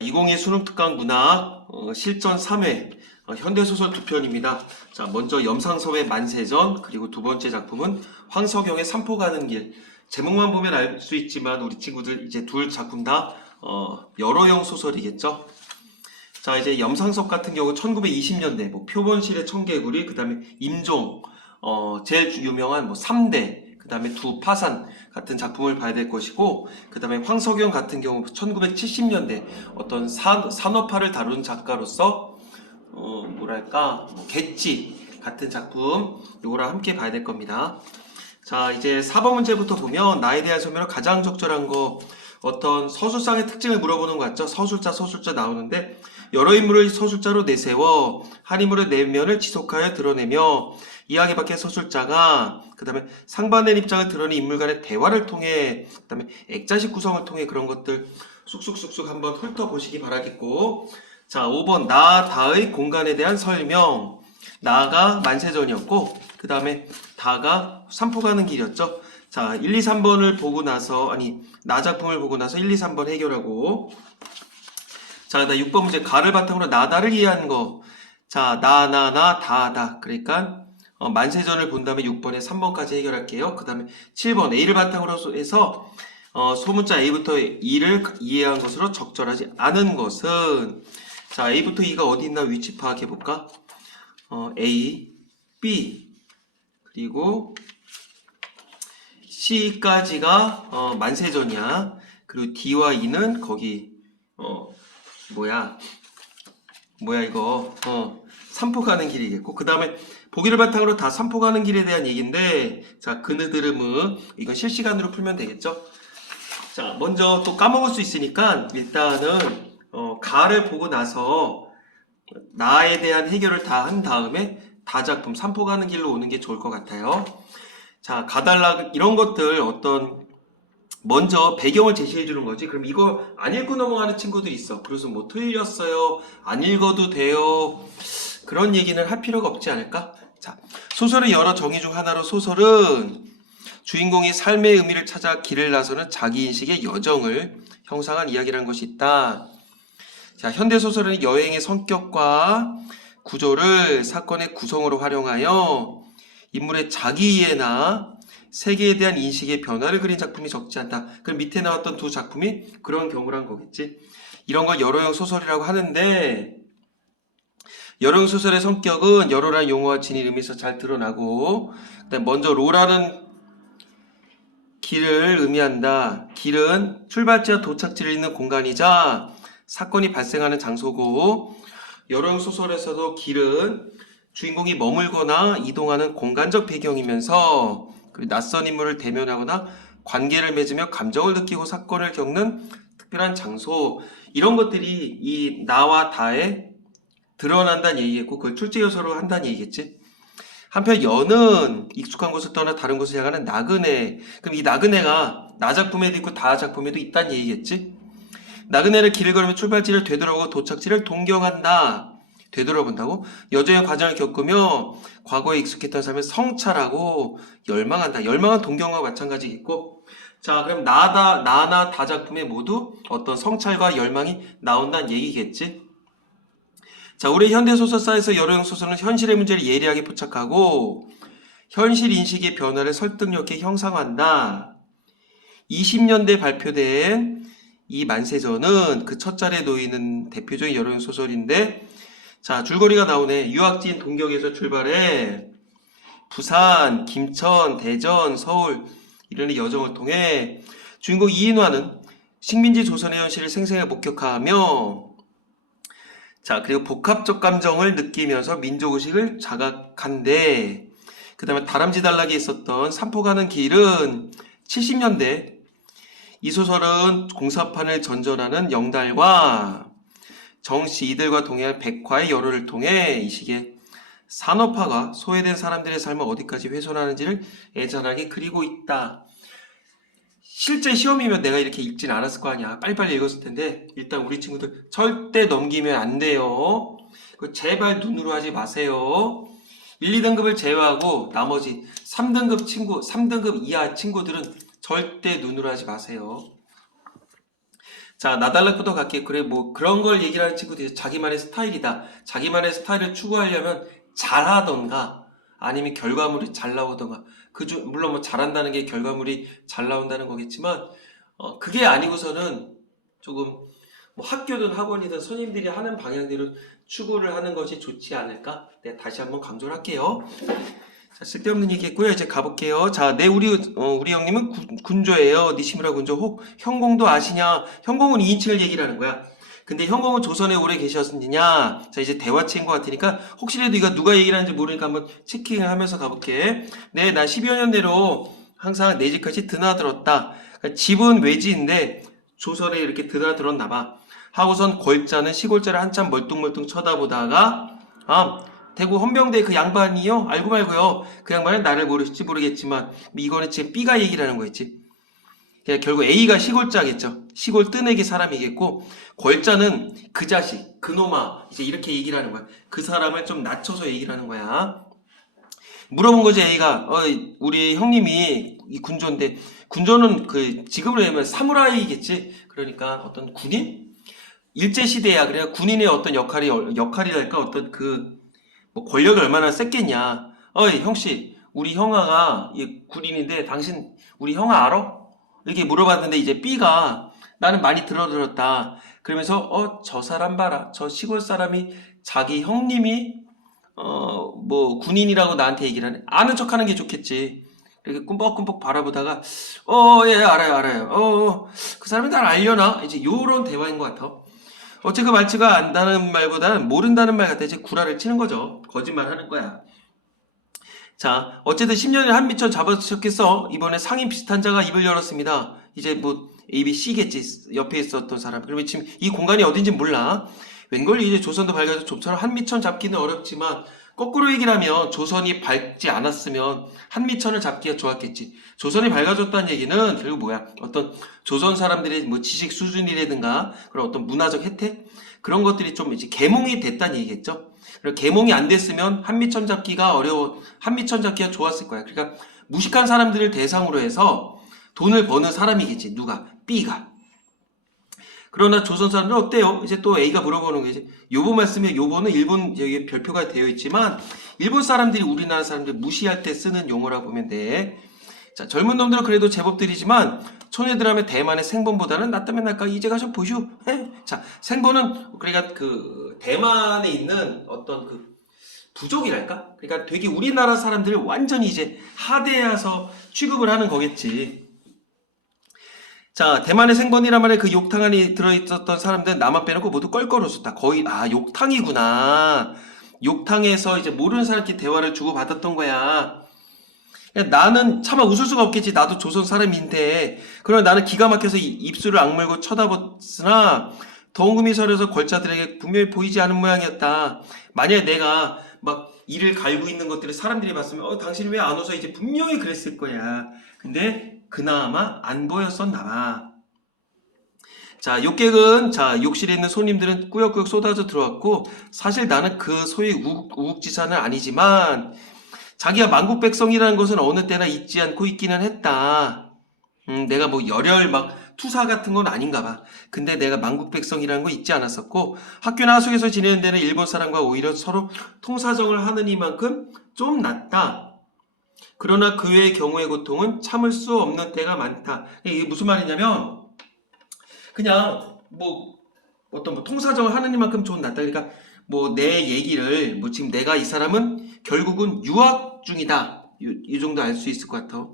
2022 수능특강 문학 실전 3회 현대소설 2편입니다. 자, 먼저 염상섭의 만세전, 그리고 두 번째 작품은 황석영의 삼포 가는 길. 제목만 보면 알 수 있지만 우리 친구들 이제 둘 작품 다 여러형 소설이겠죠. 자, 이제 염상섭 같은 경우 1920년대 뭐 표본실의 청개구리, 그 다음에 임종, 제일 유명한 뭐 3대, 그 다음에 두 파산 같은 작품을 봐야 될 것이고, 그 다음에 황석영 같은 경우 1970년대 어떤 산업화를 다룬 작가로서 뭐랄까 객지 같은 작품, 요거랑 함께 봐야 될 겁니다. 자, 이제 4번 문제부터 보면 나에 대한 설명으로 가장 적절한 거, 어떤 서술상의 특징을 물어보는 것 같죠? 서술자 나오는데, 여러 인물을 서술자로 내세워 한 인물의 내면을 지속하여 드러내며 이야기 밖의 서술자가 그 다음에 상반된 입장을 드러낸 인물 간의 대화를 통해, 그 다음에 액자식 구성을 통해 그런 것들 쑥쑥쑥쑥 한번 훑어보시기 바라겠고, 자, 5번 나다의 공간에 대한 설명. 나가 만세전이었고, 그 다음에 다가 삼포 가는 길이었죠. 자, 1, 2, 3번을 보고 나서, 나 작품을 보고 나서 1, 2, 3번 해결하고, 자, 나 6번 문제 가를 바탕으로 나다를 이해한 거. 자, 다다. 그러니까 만세전을 본 다음에 6번에 3번까지 해결할게요. 그 다음에 7번 A를 바탕으로 해서 소문자 A부터 E를 이해한 것으로 적절하지 않은 것은, 자, A부터 E가 어디 있나 위치 파악해볼까? A, B, 그리고 C까지가 만세전이야. 그리고 D와 E는 거기 이거 삼포 가는 길이겠고, 그 다음에 보기를 바탕으로 다 삼포 가는 길에 대한 얘기인데, 자, 그느드름은 이건 실시간으로 풀면 되겠죠. 자, 먼저 또 까먹을 수 있으니까 일단은 가를 보고 나서 나에 대한 해결을 다 한 다음에 다 작품 삼포 가는 길로 오는 게 좋을 것 같아요. 자, 가달라 이런 것들 먼저 배경을 제시해 주는 거지. 그럼 이거 안 읽고 넘어가는 친구들이 있어. 그래서 뭐 틀렸어요, 안 읽어도 돼요, 그런 얘기는 할 필요가 없지 않을까? 자, 소설의 여러 정의 중 하나로 소설은 주인공이 삶의 의미를 찾아 길을 나서는 자기인식의 여정을 형상한 이야기라는 것이 있다. 자, 현대소설은 여행의 성격과 구조를 사건의 구성으로 활용하여 인물의 자기이해나 세계에 대한 인식의 변화를 그린 작품이 적지 않다. 그럼 밑에 나왔던 두 작품이 그런 경우란 거겠지. 이런 걸 여러형 소설이라고 하는데, 여러형 소설의 성격은 여러라는 용어와 진의 의미에서 잘 드러나고, 그다음 먼저 로라는 길을 의미한다. 길은 출발지와 도착지를 잇는 공간이자 사건이 발생하는 장소고, 여러형 소설에서도 길은 주인공이 머물거나 이동하는 공간적 배경이면서 그리고 낯선 인물을 대면하거나 관계를 맺으며 감정을 느끼고 사건을 겪는 특별한 장소, 이런 것들이 이 나와 다에 드러난다는 얘기겠고, 그걸 출제 요소로 한다는 얘기겠지. 한편 여는 익숙한 곳을 떠나 다른 곳을 향하는 나그네. 그럼 이 나그네가 나 작품에도 있고 다 작품에도 있다는 얘기겠지. 나그네를 길을 걸으며 출발지를 되돌아보고 도착지를 동경한다. 되돌아본다고? 여정의 과정을 겪으며 과거에 익숙했던 삶을 성찰하고 열망한다. 열망은 동경과 마찬가지겠고, 자, 그럼 나나 다 작품에 모두 어떤 성찰과 열망이 나온다는 얘기겠지. 자, 우리 현대소설사에서 여러형 소설은 현실의 문제를 예리하게 포착하고 현실 인식의 변화를 설득력 있게 형상화한다. 20년대 발표된 이 만세전은 그 첫 자리에 놓이는 대표적인 여러형 소설인데, 자, 줄거리가 나오네. 유학지인 동경에서 출발해 부산, 김천, 대전, 서울 이런 여정을 통해 주인공 이인화는 식민지 조선의 현실을 생생하게 목격하며, 자, 그리고 복합적 감정을 느끼면서 민족의식을 자각한데, 그 다음에 다람쥐 단락에 있었던 삼포 가는 길은 70년대, 이 소설은 공사판을 전전하는 영달과 정씨 이들과 동행한 백화의 여로를 통해 이 시기에 산업화가 소외된 사람들의 삶을 어디까지 훼손하는지를 애절하게 그리고 있다. 실제 시험이면 내가 이렇게 읽진 않았을 거 아니야. 빨리빨리 읽었을 텐데, 일단 우리 친구들 절대 넘기면 안 돼요. 제발 눈으로 하지 마세요. 1, 2등급을 제외하고 나머지 3등급 이하 친구들은 절대 눈으로 하지 마세요. 자, 나달라부터 갈게. 그래, 뭐, 그런 걸 얘기를 하는 친구들이 자기만의 스타일이다. 자기만의 스타일을 추구하려면 잘하던가, 아니면 결과물이 잘 나오던가. 물론 뭐 잘한다는 게 결과물이 잘 나온다는 거겠지만, 그게 아니고서는 조금, 뭐 학교든 학원이든 선생님들이 하는 방향대로 추구를 하는 것이 좋지 않을까? 네, 다시 한번 강조를 할게요. 자, 쓸데없는 얘기 했고요. 이제 가볼게요. 자, 우리 형님은 군조예요. 니시무라 군조. 혹, 현공도 아시냐? 현공은 2인칭을 얘기를 하는 거야. 근데 현공은 조선에 오래 계셨느냐? 자, 이제 대화체인 것 같으니까, 혹시라도 이거 누가 얘기를 하는지 모르니까 한번 체킹을 하면서 가볼게. 네, 나 12여 년 내로 항상 내 집까지 드나들었다. 그러니까 집은 외지인데, 조선에 이렇게 드나들었나 봐. 하고선 골자는 시골자를 한참 멀뚱멀뚱 쳐다보다가, 대구 헌병대 그 양반이요? 알고 말고요. 그 양반은 나를 모르실지 모르겠지만 이거는 지금 B가 얘기를 하는 거였지. 그러니까 결국 A가 시골자겠죠. 시골 뜨내기 사람이겠고 골자는 그 자식, 그놈아 이제 이렇게 얘기를 하는 거야. 그 사람을 좀 낮춰서 얘기를 하는 거야. 물어본 거지 A가. 우리 형님이 이 군조인데 군조는 그 지금으로 하면 사무라이겠지. 그러니까 어떤 군인? 일제시대야. 그래 군인의 어떤 역할이랄까 어떤 뭐 권력이 얼마나 셌겠냐. 형씨, 우리 형아가 군인인데 당신 우리 형아 알아? 이렇게 물어봤는데 이제 B가 나는 많이 들었다. 그러면서 저 사람 봐라. 저 시골 사람이 자기 형님이 뭐 군인이라고 나한테 얘기를 하네. 아는 척하는 게 좋겠지. 이렇게 꿈뻑꿈뻑 바라보다가 예, 알아요. 그 사람이 날 알려나? 이제 요런 대화인 것 같아. 어째 그 말치가 안다는 말보다는 모른다는 말 같아. 이제 구라를 치는 거죠. 거짓말 하는 거야. 자, 어쨌든 10년에 한미천 잡아주셨겠어. 이번에 상인 비슷한 자가 입을 열었습니다. 이제 뭐 A, B, C겠지. 옆에 있었던 사람. 그러면 지금 이 공간이 어딘지 몰라. 웬걸 이제 조선도 밝아서 좀처럼 한미천 잡기는 어렵지만 거꾸로 얘기를 하면 조선이 밝지 않았으면 한미천을 잡기가 좋았겠지. 조선이 밝아졌다는 얘기는 결국 뭐야? 어떤 조선 사람들의 뭐 지식 수준이라든가 그런 어떤 문화적 혜택? 그런 것들이 좀 이제 계몽이 됐다는 얘기겠죠. 그리고 계몽이 안 됐으면 한미천 잡기가 한미천 잡기가 좋았을 거야. 그러니까 무식한 사람들을 대상으로 해서 돈을 버는 사람이겠지. 누가? B가. 그러나 조선 사람들 어때요? 이제 또 A가 물어보는 거지. 요번 말씀에 요번은 일본 여기 별표가 되어 있지만 일본 사람들이 우리나라 사람들 무시할 때 쓰는 용어라 보면 돼. 자, 젊은 놈들은 그래도 제법들이지만 촌애들 하면 대만의 생본보다는 낫다면 날까 이제 가서 보슈. 자, 생본은 그러니까 그 대만에 있는 어떤 그 부족이랄까? 그러니까 되게 우리나라 사람들을 완전히 이제 하대해서 취급을 하는 거겠지. 자, 대만의 생번이란 말에 그 욕탕 안에 들어있었던 사람들은 나만 빼놓고 모두 껄껄 웃었다. 거의, 욕탕이구나. 욕탕에서 이제 모르는 사람끼리 대화를 주고받았던 거야. 나는 차마 웃을 수가 없겠지. 나도 조선 사람인데. 그러나 나는 기가 막혀서 입술을 악물고 쳐다봤으나, 덩금이 서려서 걸자들에게 분명히 보이지 않은 모양이었다. 만약에 내가 막 이를 갈고 있는 것들을 사람들이 봤으면, 당신이 왜 안 웃어? 이제 분명히 그랬을 거야. 근데, 그나마 안 보였었나 봐. 자, 욕객은, 욕실에 있는 손님들은 꾸역꾸역 쏟아져 들어왔고, 사실 나는 그 소위 우국지사는 아니지만, 자기가 만국백성이라는 것은 어느 때나 잊지 않고 있기는 했다. 내가 뭐 열혈 투사 같은 건 아닌가 봐. 근데 내가 만국백성이라는 거 잊지 않았었고, 학교나 하숙에서 지내는 데는 일본 사람과 오히려 서로 통사정을 하는 이만큼 좀 낫다. 그러나 그 외의 경우의 고통은 참을 수 없는 때가 많다. 이게 무슨 말이냐면 그냥 뭐 어떤 통사정을 하는 이만큼 좀 낫다. 그러니까 뭐 내 얘기를 지금 내가 이 사람은 결국은 유학 중이다. 이 정도 알 수 있을 것 같아.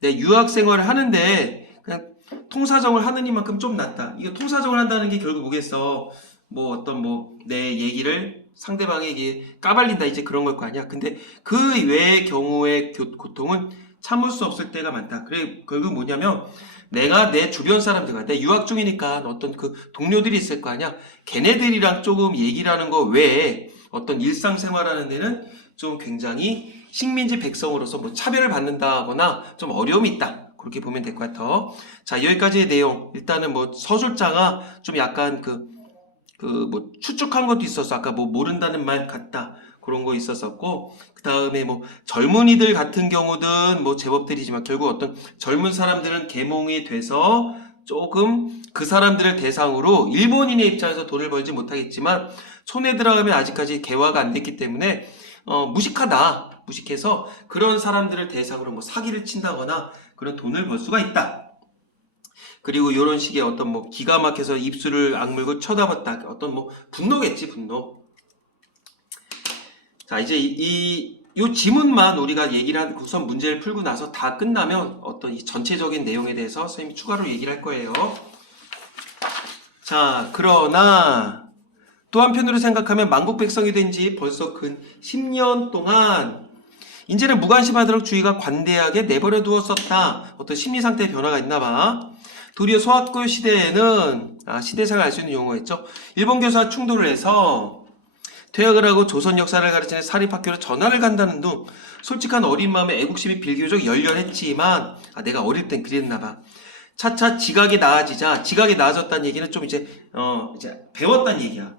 내 유학 생활을 하는데 그냥 통사정을 하는 이만큼 좀 낫다. 이게 통사정을 한다는 게 결국 뭐겠어? 내 얘기를 상대방에게 까발린다 이제 그런 걸 거 아니야. 근데 그 외의 경우의 고통은 참을 수 없을 때가 많다. 그래 결국 뭐냐면 내가 내 주변 사람들과 내 유학 중이니까 어떤 그 동료들이 있을 거 아니야. 걔네들이랑 조금 얘기를 하는 거 외에 어떤 일상생활하는 데는 좀 굉장히 식민지 백성으로서 뭐 차별을 받는다거나 좀 어려움이 있다. 그렇게 보면 될 것 같아. 자, 여기까지의 내용. 일단은 서술자가 좀 약간 추측한 것도 있었어. 아까 모른다는 말 같다. 그런 거 있었었고, 그 다음에 젊은이들 같은 경우든 제법들이지만 결국 어떤 젊은 사람들은 계몽이 돼서 조금 그 사람들을 대상으로 일본인의 입장에서 돈을 벌지 못하겠지만 손에 들어가면 아직까지 개화가 안 됐기 때문에 무식하다. 무식해서 그런 사람들을 대상으로 뭐 사기를 친다거나 그런 돈을 벌 수가 있다. 그리고 이런 식의 어떤 뭐 기가 막혀서 입술을 악물고 쳐다봤다. 어떤 뭐 분노겠지, 분노. 자, 이제 요 지문만 우리가 얘기를 한 우선 문제를 풀고 나서 다 끝나면 어떤 이 전체적인 내용에 대해서 선생님이 추가로 얘기를 할 거예요. 자, 그러나 또 한편으로 생각하면 만국백성이 된 지 벌써 근 10년 동안 이제는 무관심하도록 주의가 관대하게 내버려 두었었다. 어떤 심리상태의 변화가 있나 봐. 도리어 소학교 시대에는 시대상을 알 수 있는 용어였죠. 일본 교사와 충돌을 해서 퇴학을 하고 조선 역사를 가르치는 사립학교로 전학을 간다는 등 솔직한 어린 마음에 애국심이 비교적 열렬했지만 내가 어릴 땐 그랬나 봐. 차차 지각이 나아졌다는 얘기는 좀 이제 배웠다는 얘기야.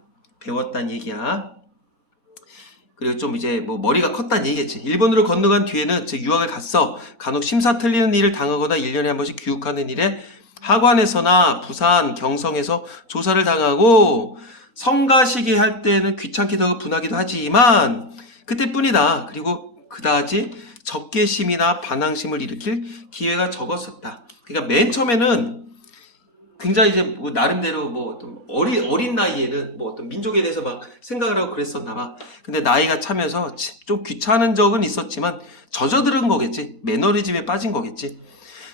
그리고 좀 이제 뭐 머리가 컸다는 얘기겠지. 일본으로 건너간 뒤에는 즉 유학을 갔어. 간혹 심사 틀리는 일을 당하거나 1년에 한 번씩 교육하는 일에 학원에서나 부산, 경성에서 조사를 당하고 성가시기 할 때는 귀찮기도 하고 분하기도 하지만 그때뿐이다. 그리고 그다지 적개심이나 반항심을 일으킬 기회가 적었었다. 그러니까 맨 처음에는 굉장히 이제 뭐 나름대로 뭐 어떤 어린 나이에는 뭐 어떤 민족에 대해서 막 생각을 하고 그랬었나 봐. 근데 나이가 차면서 좀 귀찮은 적은 있었지만 져들은 거겠지. 매너리즘에 빠진 거겠지.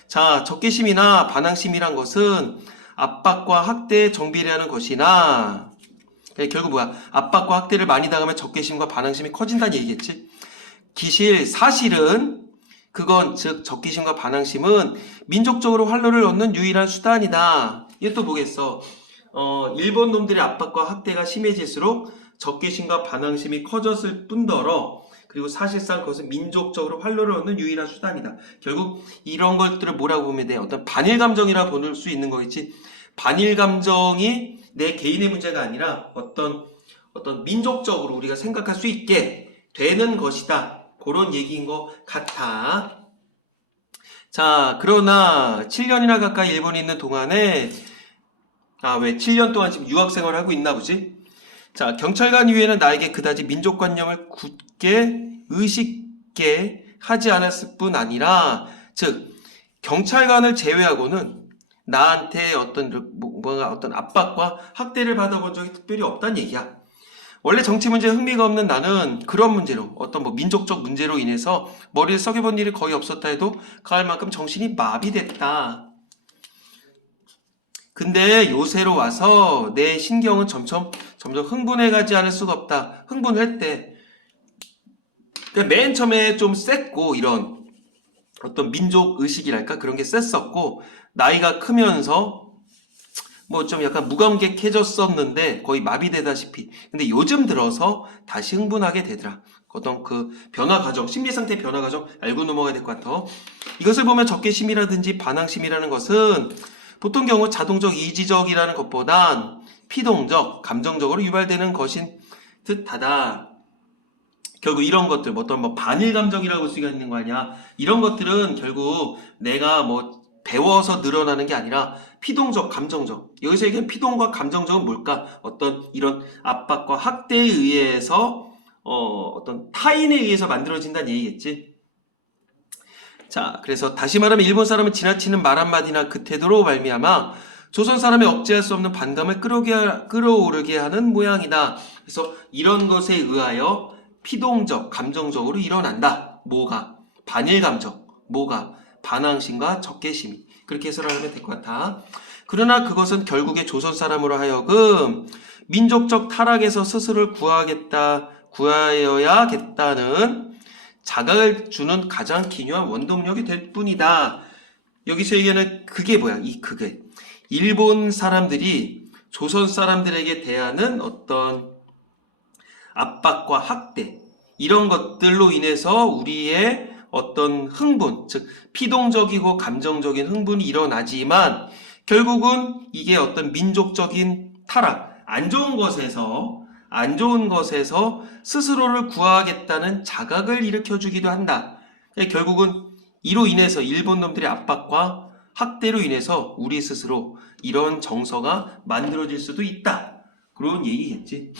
자, 적개심이나 반항심이란 것은 압박과 학대에 정비례하는 것이나 결국 뭐야? 압박과 학대를 많이 당하면 적개심과 반항심이 커진다는 얘기겠지. 사실은 그건 즉 적개심과 반항심은 민족적으로 활로를 얻는 유일한 수단이다. 이게 또 뭐겠어? 일본 놈들의 압박과 학대가 심해질수록 적개심과 반항심이 커졌을 뿐더러 그리고 사실상 그것은 민족적으로 활로를 얻는 유일한 수단이다. 결국 이런 것들을 뭐라고 보면 돼? 어떤 반일 감정이라 볼 수 있는 거겠지. 반일 감정이 내 개인의 문제가 아니라 어떤 민족적으로 우리가 생각할 수 있게 되는 것이다. 그런 얘기인 것 같아. 자, 그러나 7년이나 가까이 일본에 있는 동안에 왜 7년 동안 지금 유학생활을 하고 있나 보지? 자, 경찰관 이후에는 나에게 그다지 민족관념을 굳게 의식게 하지 않았을 뿐 아니라 즉 경찰관을 제외하고는 나한테 어떤 압박과 학대를 받아본 적이 특별히 없다는 얘기야. 원래 정치 문제에 흥미가 없는 나는 그런 문제로 어떤 민족적 문제로 인해서 머리를 썩여본 일이 거의 없었다 해도 가할 만큼 정신이 마비됐다. 근데 요새로 와서 내 신경은 점점 흥분해가지 않을 수가 없다. 흥분했대. 그러니까 맨 처음에 좀 셌고 이런 어떤 민족 의식이랄까 그런 게 셌었고 나이가 크면서 뭐 좀 약간 무감각해졌었는데 거의 마비되다시피. 근데 요즘 들어서 다시 흥분하게 되더라. 어떤 그 변화 과정, 심리 상태 변화 과정 알고 넘어가야 될 것 같아. 이것을 보면 적개심이라든지 반항심이라는 것은 보통 경우 자동적 이지적이라는 것보단 피동적, 감정적으로 유발되는 것인 듯하다. 결국 이런 것들, 어떤 반일 감정이라고 볼 수가 있는 거 아니야. 이런 것들은 결국 내가 배워서 늘어나는 게 아니라 피동적, 감정적. 여기서 얘기한 피동과 감정적은 뭘까? 어떤 이런 압박과 학대에 의해서 어떤 타인에 의해서 만들어진다는 얘기겠지. 자, 그래서 다시 말하면 일본 사람은 지나치는 말 한마디나 그 태도로 말미암아 조선 사람의 억제할 수 없는 반감을 끌어오르게 하는 모양이다. 그래서 이런 것에 의하여 피동적, 감정적으로 일어난다. 뭐가? 반일 감정. 뭐가? 반항심과 적개심이. 그렇게 해석을 하면 될 것 같아. 그러나 그것은 결국에 조선 사람으로 하여금 민족적 타락에서 스스로를 구하여야겠다는 자각을 주는 가장 기묘한 원동력이 될 뿐이다. 여기서 얘기하는 그게 뭐야? 그게 일본 사람들이 조선 사람들에게 대하는 어떤 압박과 학대 이런 것들로 인해서 우리의 어떤 흥분, 즉 피동적이고 감정적인 흥분이 일어나지만 결국은 이게 어떤 민족적인 타락, 안 좋은 것에서 스스로를 구하겠다는 자각을 일으켜주기도 한다. 결국은 이로 인해서 일본 놈들의 압박과 학대로 인해서 우리 스스로 이런 정서가 만들어질 수도 있다. 그런 얘기겠지.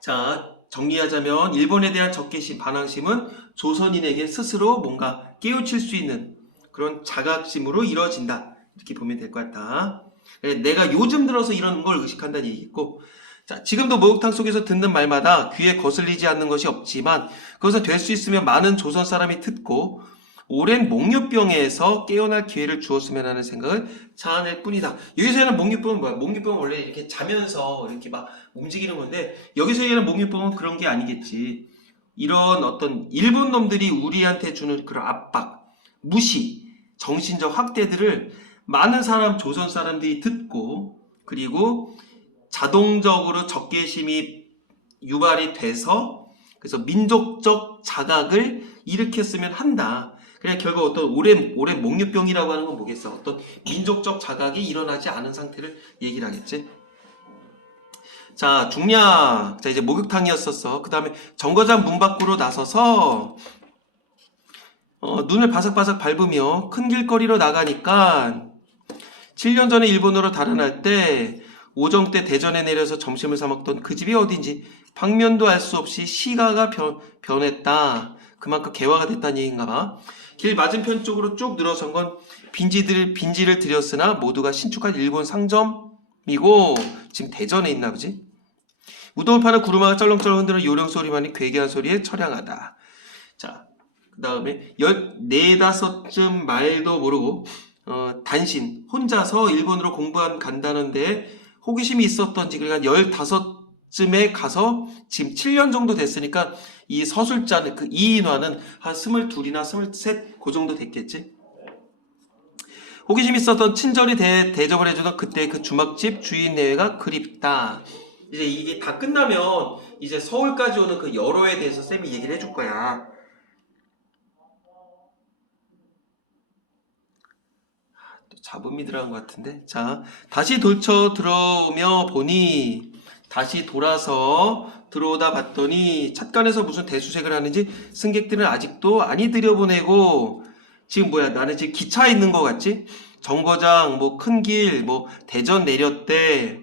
자, 정리하자면 일본에 대한 적개심, 반항심은 조선인에게 스스로 뭔가 깨우칠 수 있는 그런 자각심으로 이루어진다. 이렇게 보면 될 것 같다. 내가 요즘 들어서 이런 걸 의식한다는 얘기겠고, 자, 지금도 목욕탕 속에서 듣는 말마다 귀에 거슬리지 않는 것이 없지만 그것은 될 수 있으면 많은 조선 사람이 듣고 오랜 목류병에서 깨어날 기회를 주었으면 하는 생각을 자아낼 뿐이다. 여기서는 목류병은 뭐야? 목류병은 원래 이렇게 자면서 이렇게 막 움직이는 건데 여기서 얘기하는 목류병은 그런 게 아니겠지. 이런 어떤 일본 놈들이 우리한테 주는 그런 압박, 무시, 정신적 학대들을 많은 사람, 조선 사람들이 듣고 그리고 자동적으로 적개심이 유발이 돼서 그래서 민족적 자각을 일으켰으면 한다. 그냥 결국 어떤 오랜 목류병이라고 하는 건 뭐겠어? 어떤 민족적 자각이 일어나지 않은 상태를 얘기를 하겠지. 자, 중략. 자, 이제 목욕탕이었었어. 그 다음에 정거장 문 밖으로 나서서 눈을 바삭바삭 밟으며 큰 길거리로 나가니까 7년 전에 일본으로 달아날 때 오정 때 대전에 내려서 점심을 사 먹던 그 집이 어딘지 방면도 알 수 없이 시가가 변했다. 그만큼 개화가 됐다는 얘기인가 봐. 길 맞은편 쪽으로 쭉 늘어선 건 빈지를 들였으나 모두가 신축한 일본 상점이고 지금 대전에 있나 보지? 우동을 파는 구루마가 쩔렁쩔렁 흔드는 요령 소리만이 괴기한 소리에 처량하다. 자, 그 다음에 14~5쯤 말도 모르고 단신 혼자서 일본으로 간다는데 호기심이 있었던지 그러니까 15쯤에 가서 지금 7년 정도 됐으니까 이 서술자는 그 이인화는 한 22이나 23, 그 정도 됐겠지. 호기심 있었던 친절히 대접을 해주던 그때 그 주막집 주인 내외가 그립다. 이제 이게 다 끝나면 이제 서울까지 오는 그 여로에 대해서 쌤이 얘기를 해줄 거야. 또 잡음이 들어간 것 같은데. 자, 다시 돌쳐 들어오며 보니 다시 돌아서 들어오다 봤더니 찻간에서 무슨 대수색을 하는지 승객들은 아직도 아니 들여보내고 지금 뭐야 나는 지금 기차에 있는 것 같지? 정거장 뭐 큰 길 뭐 대전 내렸대.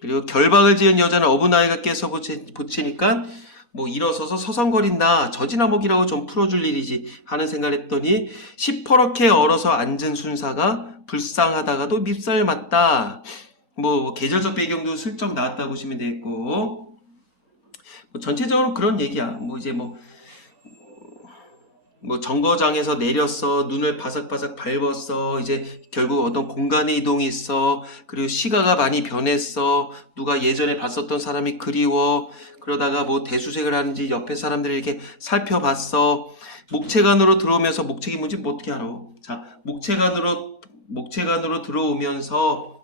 그리고 결박을 지은 여자는 어부나이가 깨서 보치니까 뭐 일어서서 서성거린다. 저지나목이라고 좀 풀어줄 일이지 하는 생각을 했더니 시퍼렇게 얼어서 앉은 순사가 불쌍하다가도 밉살 맞다. 뭐 계절적 배경도 슬쩍 나왔다 보시면 되겠고 뭐 전체적으로 그런 얘기야. 뭐 이제 뭐 정거장에서 내렸어. 눈을 바삭바삭 밟았어. 이제 결국 어떤 공간의 이동이 있어. 그리고 시가가 많이 변했어. 누가 예전에 봤었던 사람이 그리워. 그러다가 뭐 대수색을 하는지 옆에 사람들을 이렇게 살펴봤어. 목체관으로 들어오면서 목책이 뭔지 뭐 어떻게 알아? 자, 목체관으로 들어오면서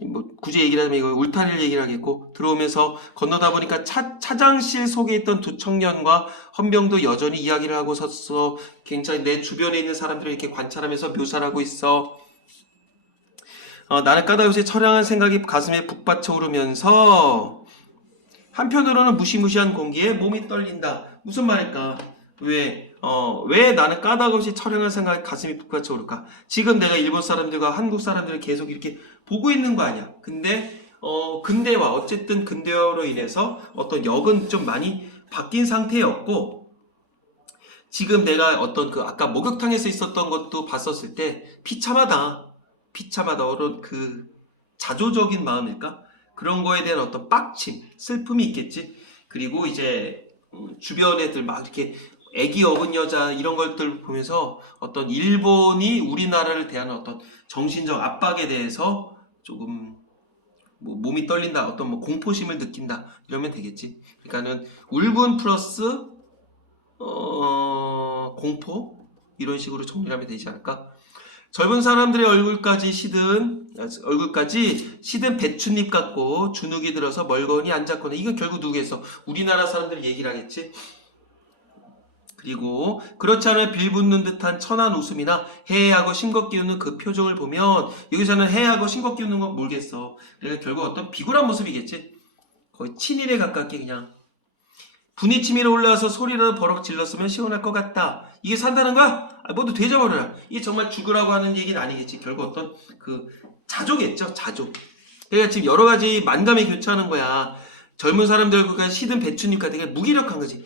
뭐 굳이 얘기를 하면 이거 울타리를 얘기를 하겠고 들어오면서 건너다 보니까 차장실 속에 있던 두 청년과 헌병도 여전히 이야기를 하고 섰어. 굉장히 내 주변에 있는 사람들을 이렇게 관찰하면서 묘사를 하고 있어. 나는 까다로이 처량한 생각이 가슴에 북받쳐 오르면서 한편으로는 무시무시한 공기에 몸이 떨린다. 무슨 말일까? 왜 나는 까닭없이 처량한 생각에 가슴이 북받쳐 오를까? 지금 내가 일본 사람들과 한국 사람들을 계속 이렇게 보고 있는 거 아니야. 근대화, 어쨌든 근대화로 인해서 어떤 역은 좀 많이 바뀐 상태였고, 지금 내가 어떤 아까 목욕탕에서 있었던 것도 봤었을 때, 피차마다 어떤 자조적인 마음일까? 그런 거에 대한 어떤 빡침, 슬픔이 있겠지? 그리고 이제, 주변 애들 막 이렇게 애기 어은 여자 이런 것들 보면서 어떤 일본이 우리나라를 대한 어떤 정신적 압박에 대해서 조금 뭐 몸이 떨린다, 어떤 뭐 공포심을 느낀다 이러면 되겠지. 그러니까는 울분 플러스 공포 이런 식으로 정리하면 되지 않을까? 젊은 사람들의 얼굴까지 시든 배춧잎 같고 주눅이 들어서 멀거니 앉았거나 이건 결국 누구겠어? 우리나라 사람들 얘기를 하겠지. 그리고 그렇지 않으면 빌붙는 듯한 천한 웃음이나 해해하고 싱겁게 웃는 그 표정을 보면 여기서는 해해하고 싱겁게 웃는 건 모르겠어. 그러니까 결국 어떤 비굴한 모습이겠지. 거의 친일에 가깝게 그냥 분이 치밀어 올라와서 소리라도 버럭 질렀으면 시원할 것 같다. 이게 산다는 거야? 모두 되져버려라. 이게 정말 죽으라고 하는 얘기는 아니겠지. 결국 어떤 그 자조겠죠. 자조. 그러니까 지금 여러 가지 만감이 교차하는 거야. 젊은 사람들과 시든 배추니까 되게 무기력한 거지.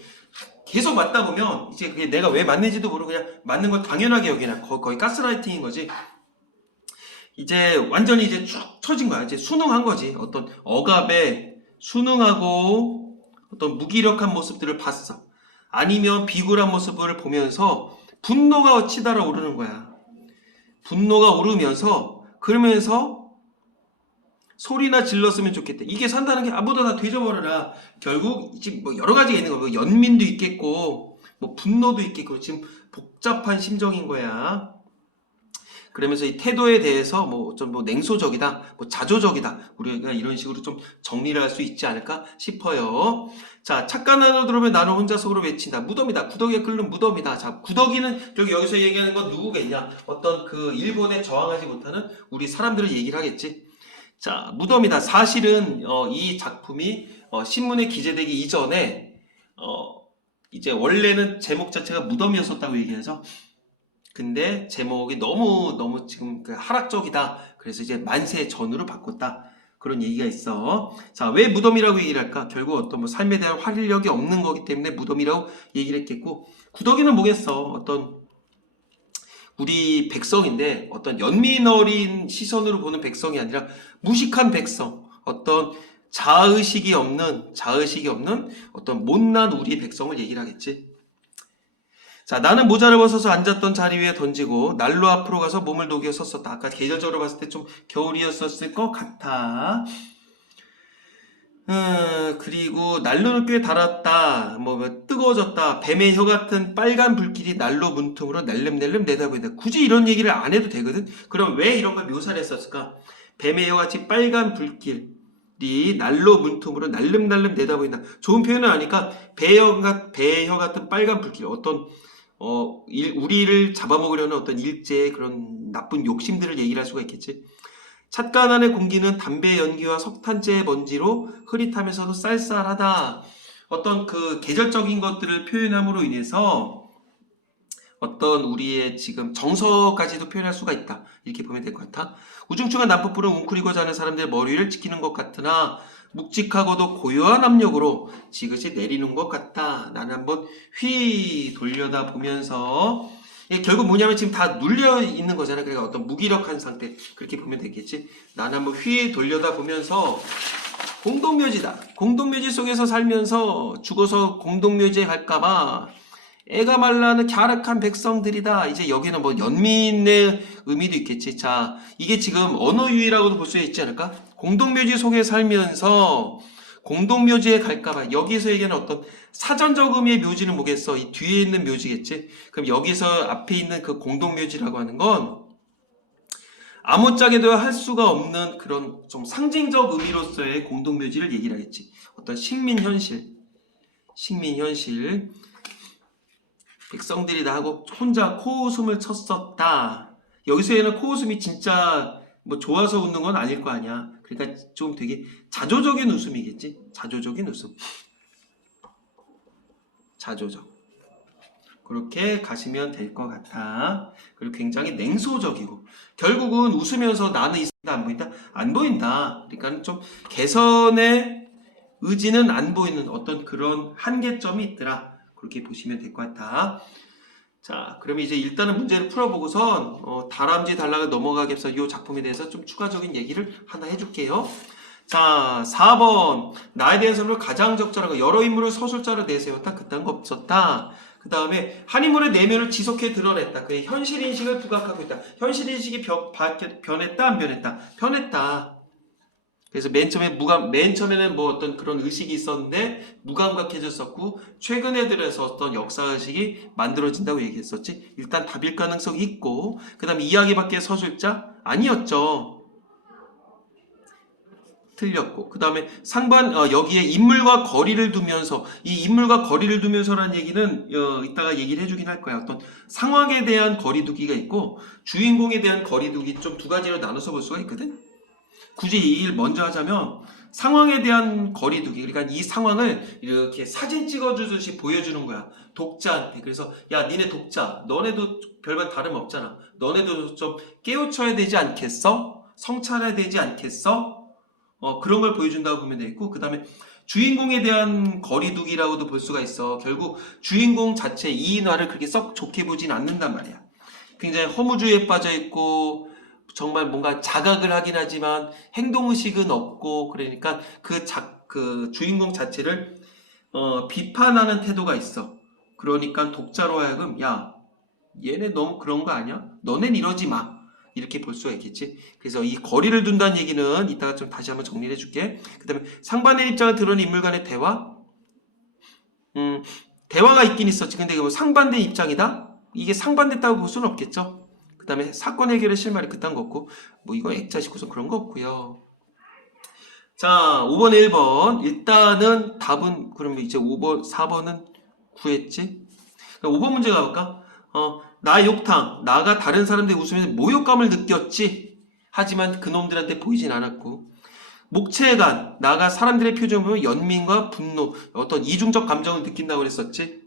계속 맞다 보면 이제 그게 내가 왜 맞는지도 모르고 그냥 맞는 걸 당연하게 여기나 거의 가스라이팅인 거지. 이제 완전히 이제 쭉 처진 거야. 이제 순응한 거지. 어떤 억압에 순응하고 어떤 무기력한 모습들을 봤어. 아니면 비굴한 모습을 보면서 분노가 치달아 오르는 거야. 분노가 오르면서 그러면서 소리나 질렀으면 좋겠다. 이게 산다는 게 아무도 다 되져버려라. 결국 지금 뭐 여러 가지가 있는 거야. 뭐 연민도 있겠고 뭐 분노도 있겠고 지금 복잡한 심정인 거야. 그러면서 이 태도에 대해서 뭐 좀 뭐 냉소적이다, 뭐 자조적이다. 우리가 이런 식으로 좀 정리를 할 수 있지 않을까 싶어요. 자, 착각 나눠 들어오면 나는 혼자 속으로 외친다. 무덤이다. 구더기에 끓는 무덤이다. 자, 구더기는 결국 여기서 얘기하는 건 누구겠냐? 어떤 그 일본에 저항하지 못하는 우리 사람들을 얘기를 하겠지. 자, 무덤이다. 사실은 이 작품이 신문에 기재되기 이전에 이제 원래는 제목 자체가 무덤이었었다고 얘기하죠. 근데 제목이 너무 지금 그 하락적이다. 그래서 이제 만세 전으로 바꿨다. 그런 얘기가 있어. 자, 왜 무덤이라고 얘기를 할까? 결국 어떤 뭐 삶에 대한 활력이 없는 거기 때문에 무덤이라고 얘기를 했겠고, 구더기는 뭐겠어? 어떤 우리 백성인데 어떤 연민 어린 시선으로 보는 백성이 아니라 무식한 백성, 어떤 자의식이 없는 어떤 못난 우리 백성을 얘기를 하겠지. 자, 나는 모자를 벗어서 앉았던 자리 위에 던지고 난로 앞으로 가서 몸을 녹여 섰었다. 아까 계절적으로 봤을 때 좀 겨울이었을 것 같아. 그리고 난로는 꽤 달았다. 뭐 뜨거워졌다. 뱀의 혀 같은 빨간 불길이 난로 문틈으로 낼름낼름 내다보인다. 굳이 이런 얘기를 안 해도 되거든. 그럼 왜 이런 걸 묘사를 했었을까? 뱀의 혀 같이 빨간 불길이 난로 문틈으로 날름날름 내다보인다. 좋은 표현은 아니까 배의 혀 같은 빨간 불길. 어떤 우리를 잡아먹으려는 어떤 일제의 그런 나쁜 욕심들을 얘기를 할 수가 있겠지. 찻간 안의 공기는 담배 연기와 석탄재 먼지로 흐릿하면서도 쌀쌀하다. 어떤 그 계절적인 것들을 표현함으로 인해서 어떤 우리의 지금 정서까지도 표현할 수가 있다. 이렇게 보면 될 것 같아. 우중충한 남포불은 웅크리고 자는 사람들의 머리를 지키는 것 같으나 묵직하고도 고요한 압력으로 지그시 내리는 것 같다. 나는 한번 휘 돌려다 보면서 이게 결국 뭐냐면 지금 다 눌려 있는 거잖아. 그러니까 어떤 무기력한 상태 그렇게 보면 되겠지. 나는 한번 휘 돌려다 보면서 공동묘지다. 공동묘지 속에서 살면서 죽어서 공동묘지에 갈까봐 애가 말라는 갸륵한 백성들이다. 이제 여기는 뭐 연민의 의미도 있겠지. 자, 이게 지금 언어유희라고도 볼 수 있지 않을까? 공동묘지 속에 살면서 공동묘지에 갈까봐 여기서 얘기하는 어떤 사전적 의미의 묘지는 뭐겠어? 이 뒤에 있는 묘지겠지? 그럼 여기서 앞에 있는 그 공동묘지라고 하는 건 아무짝에도 할 수가 없는 그런 좀 상징적 의미로서의 공동묘지를 얘기를 하겠지. 어떤 식민현실. 백성들이 나하고 혼자 코웃음을 쳤었다. 여기서는 코웃음이 진짜 뭐 좋아서 웃는 건 아닐 거 아니야. 그러니까 좀 되게 자조적인 웃음이겠지. 자조적인 웃음. 자조적. 그렇게 가시면 될 것 같아. 그리고 굉장히 냉소적이고 결국은 웃으면서 나는 있다 안 보인다? 안 보인다. 그러니까 좀 개선의 의지는 안 보이는 어떤 그런 한계점이 있더라. 그렇게 보시면 될 것 같아. 자, 그럼 이제 일단은 문제를 풀어보고선 다람쥐 단락을 넘어가기 앞서 이 작품에 대해서 좀 추가적인 얘기를 하나 해줄게요. 자, 4번 나에 대한 설명을 가장 적절하고 여러 인물을 서술자로 내세웠다. 그딴 거 없었다. 그 다음에 한 인물의 내면을 지속해 드러냈다. 그의 현실인식을 부각하고 있다. 현실인식이 변했다 안 변했다? 변했다. 그래서 맨 처음에는 뭐 어떤 그런 의식이 있었는데 무감각해졌었고 최근에 들어서 어떤 역사의식이 만들어진다고 얘기했었지. 일단 답일 가능성이 있고 그 다음에 이야기 밖의 서술자? 아니었죠. 틀렸고 그 다음에 여기에 인물과 거리를 두면서 이 인물과 거리를 두면서라는 얘기는 이따가 얘기를 해주긴 할 거야. 어떤 상황에 대한 거리두기가 있고 주인공에 대한 거리두기 좀 두 가지로 나눠서 볼 수가 있거든. 굳이 이 일 먼저 하자면 상황에 대한 거리두기. 그러니까 이 상황을 이렇게 사진 찍어주듯이 보여주는 거야. 독자한테. 그래서 야, 니네 독자, 너네도 별반 다름없잖아. 너네도 좀 깨우쳐야 되지 않겠어? 성찰해야 되지 않겠어? 그런 걸 보여준다고 보면 되겠고, 그 다음에 주인공에 대한 거리두기라고도 볼 수가 있어. 결국 주인공 자체 이인화를 그렇게 썩 좋게 보진 않는단 말이야. 굉장히 허무주의에 빠져 있고 정말 뭔가 자각을 하긴 하지만 행동의식은 없고, 그러니까 그 주인공 자체를 비판하는 태도가 있어. 그러니까 독자로 하여금 야, 얘네 너무 그런 거 아니야? 너넨 이러지 마. 이렇게 볼 수가 있겠지. 그래서 이 거리를 둔다는 얘기는 이따가 좀 다시 한번 정리를 해줄게. 그 다음에 상반된 입장을 드러낸 인물 간의 대화. 대화가 있긴 있었지. 근데 이거 뭐 상반된 입장이다? 이게 상반됐다고 볼 수는 없겠죠. 그 다음에 사건 해결의 실마리 그딴 거 없고, 뭐 이거 액자식 구성 그런 거 없고요. 자, 5번에 1번. 일단은 답은, 그러면 이제 5번, 4번은 구했지? 5번 문제 가볼까? 나 욕탕, 나가 다른 사람들이 웃으면서 모욕감을 느꼈지. 하지만 그놈들한테 보이진 않았고. 목체간, 나가 사람들의 표정을 보면 연민과 분노, 어떤 이중적 감정을 느낀다고 그랬었지.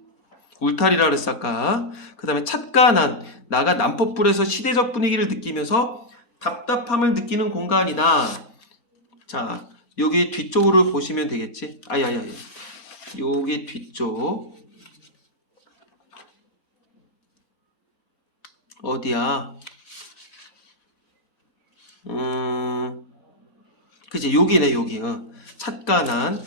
울타리라 그랬어 아까. 그 다음에 찻가난, 나가 난폭불에서 시대적 분위기를 느끼면서 답답함을 느끼는 공간이다. 자, 여기 뒤쪽으로 보시면 되겠지. 아야야야, 여기 뒤쪽 어디야? 그치, 여기네, 여기. 찻가난은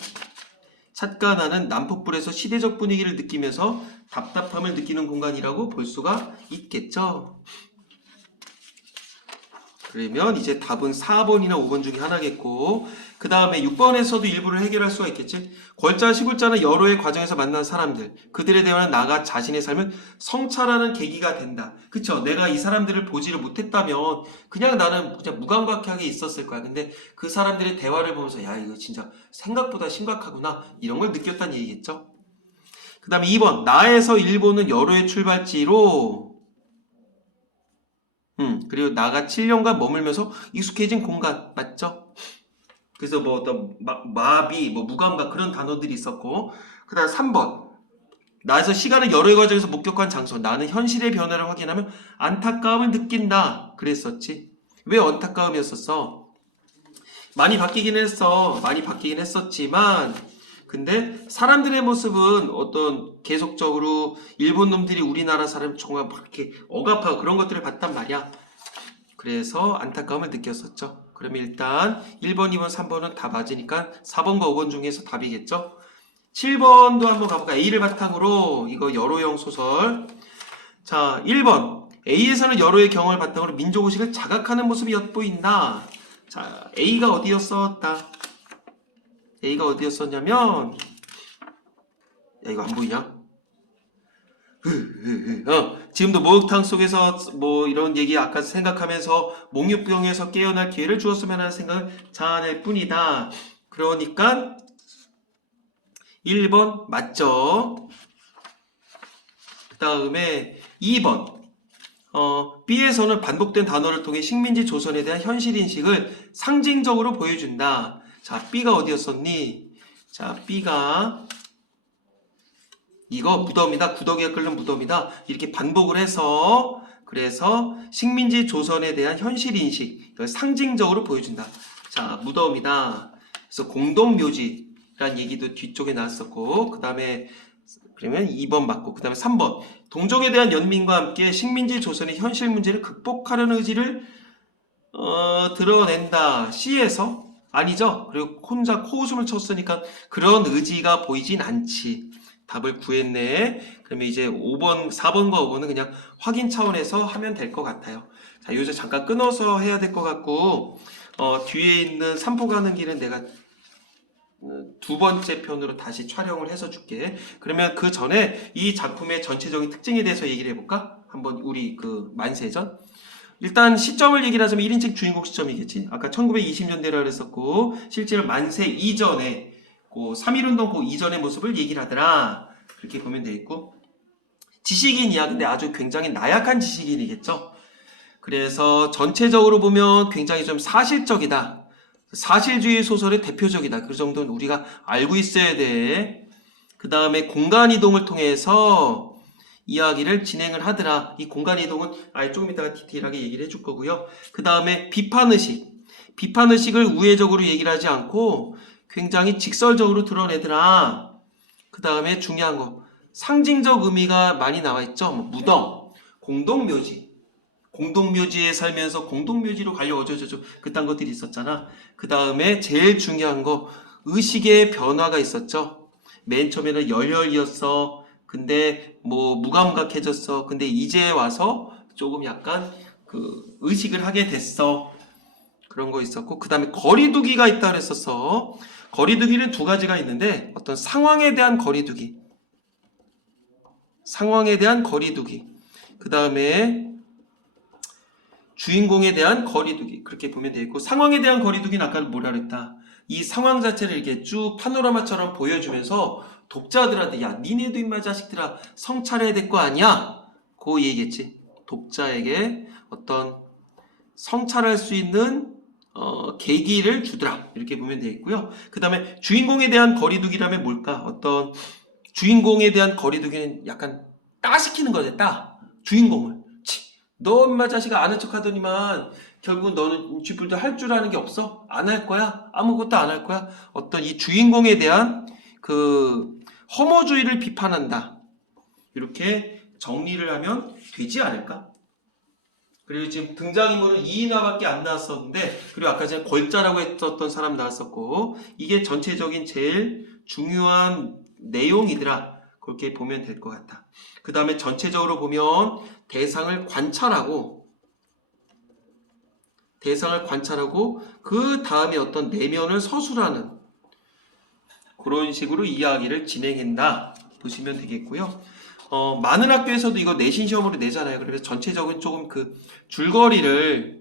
난폭불에서 시대적 분위기를 느끼면서 답답함을 느끼는 공간이라고 볼 수가 있겠죠. 그러면 이제 답은 4번이나 5번 중에 하나겠고, 그 다음에 6번에서도 일부를 해결할 수가 있겠지. 권자, 시골자는 여러의 과정에서 만난 사람들, 그들에 대한 나가 자신의 삶을 성찰하는 계기가 된다. 그쵸? 내가 이 사람들을 보지를 못했다면 그냥 나는 그냥 무감각하게 있었을 거야. 근데 그 사람들의 대화를 보면서 야, 이거 진짜 생각보다 심각하구나, 이런 걸 느꼈다는 얘기겠죠. 그 다음에 2번, 나에서 일본은 여러의 출발지로, 그리고 나가 7년간 머물면서 익숙해진 공간, 맞죠? 그래서 뭐 어떤 마비, 뭐 무감각 그런 단어들이 있었고, 그 다음 3번, 나에서 시간을 여러 과정에서 목격한 장소, 나는 현실의 변화를 확인하며 안타까움을 느낀다 그랬었지. 왜 안타까움이었었어? 많이 바뀌긴 했었지만, 근데 사람들의 모습은 어떤 계속적으로 일본 놈들이 우리나라 사람 정말 막 이렇게 억압하고 그런 것들을 봤단 말이야. 그래서 안타까움을 느꼈었죠. 그러면 일단 1번, 2번, 3번은 다 맞으니까 4번과 5번 중에서 답이겠죠. 7번도 한번 가볼까? A를 바탕으로, 이거 여로형 소설. 자, 1번. A에서는 여로의 경험을 바탕으로 민족의식을 자각하는 모습이 엿보인다. 자, A가 어디였었다? A가 어디였었냐면, 야, 이거 안 보이냐? 지금도 목욕탕 속에서 뭐 이런 얘기 아까 생각하면서 몽유병에서 깨어날 기회를 주었으면 하는 생각을 자아낼 뿐이다. 그러니까 1번 맞죠? 그 다음에 2번. B에서는 반복된 단어를 통해 식민지 조선에 대한 현실인식을 상징적으로 보여준다. 자, B가 어디였었니? 자, B가 이거 무덤이다, 구더기가 끓는 무덤이다, 이렇게 반복을 해서, 그래서 식민지 조선에 대한 현실인식, 상징적으로 보여준다. 자, 무덤이다. 그래서 공동묘지라는 얘기도 뒤쪽에 나왔었고, 그 다음에 그러면 2번 맞고, 그 다음에 3번. 동족에 대한 연민과 함께 식민지 조선의 현실 문제를 극복하려는 의지를 드러낸다. C에서? 아니죠. 그리고 혼자 코웃음을 쳤으니까 그런 의지가 보이진 않지. 답을 구했네. 그러면 이제 5번, 4번과 5번은 그냥 확인 차원에서 하면 될 것 같아요. 자, 여기서 잠깐 끊어서 해야 될 것 같고, 뒤에 있는 산보 가는 길은 내가 두 번째 편으로 다시 촬영을 해서 줄게. 그러면 그 전에 이 작품의 전체적인 특징에 대해서 얘기를 해볼까? 한번 우리 그 만세전. 일단 시점을 얘기를 하자면 1인칭 주인공 시점이겠지. 아까 1920년대라 그랬었고, 실제로 만세 이전에, 그 3.1운동 그 이전의 모습을 얘기를 하더라. 그렇게 보면 되겠고. 지식인이야. 근데 아주 굉장히 나약한 지식인이겠죠. 그래서 전체적으로 보면 굉장히 좀 사실적이다. 사실주의 소설의 대표적이다. 그 정도는 우리가 알고 있어야 돼. 그 다음에 공간이동을 통해서 이야기를 진행을 하더라. 이 공간이동은 아예 조금 이따가 디테일하게 얘기를 해줄 거고요. 그 다음에 비판의식. 비판의식을 우회적으로 얘기를 하지 않고 굉장히 직설적으로 드러내더라. 그 다음에 중요한 거. 상징적 의미가 많이 나와 있죠. 뭐 무덤, 공동묘지. 공동묘지에 살면서 공동묘지로 가려고 어쩌저쩌 그딴 것들이 있었잖아. 그 다음에 제일 중요한 거 의식의 변화가 있었죠. 맨 처음에는 열혈이었어. 근데 뭐 무감각해졌어. 근데 이제 와서 조금 약간 그 의식을 하게 됐어. 그런 거 있었고 그 다음에 거리두기가 있다 그랬었어. 거리두기는 두 가지가 있는데 어떤 상황에 대한 거리두기. 상황에 대한 거리두기. 그 다음에 주인공에 대한 거리두기 그렇게 보면 되겠고 상황에 대한 거리두기는 아까 뭐라 그랬다. 이 상황 자체를 이렇게 쭉 파노라마처럼 보여주면서 독자들한테 야 니네도 임마 자식들아 성찰해야 될 거 아니야? 그 얘기했지. 독자에게 어떤 성찰할 수 있는 계기를 주더라. 이렇게 보면 되겠고요. 그 다음에 주인공에 대한 거리두기라면 뭘까? 어떤 주인공에 대한 거리두기는 약간 따시키는 거지. 주인공을. 너 엄마 자식아 아는 척 하더니만 결국 너는 쥐뿔도 할 줄 아는 게 없어? 안 할 거야? 아무것도 안 할 거야? 어떤 이 주인공에 대한 그 허무주의를 비판한다. 이렇게 정리를 하면 되지 않을까? 그리고 지금 등장인물은 이인화밖에 안 나왔었는데 그리고 아까 전에 걸자라고 했었던 사람 나왔었고 이게 전체적인 제일 중요한 내용이더라. 그렇게 보면 될 것 같다. 그 다음에 전체적으로 보면 대상을 관찰하고 그 다음에 어떤 내면을 서술하는 그런 식으로 이야기를 진행한다 보시면 되겠고요. 많은 학교에서도 이거 내신 시험으로 내잖아요. 그래서 전체적인 조금 그 줄거리를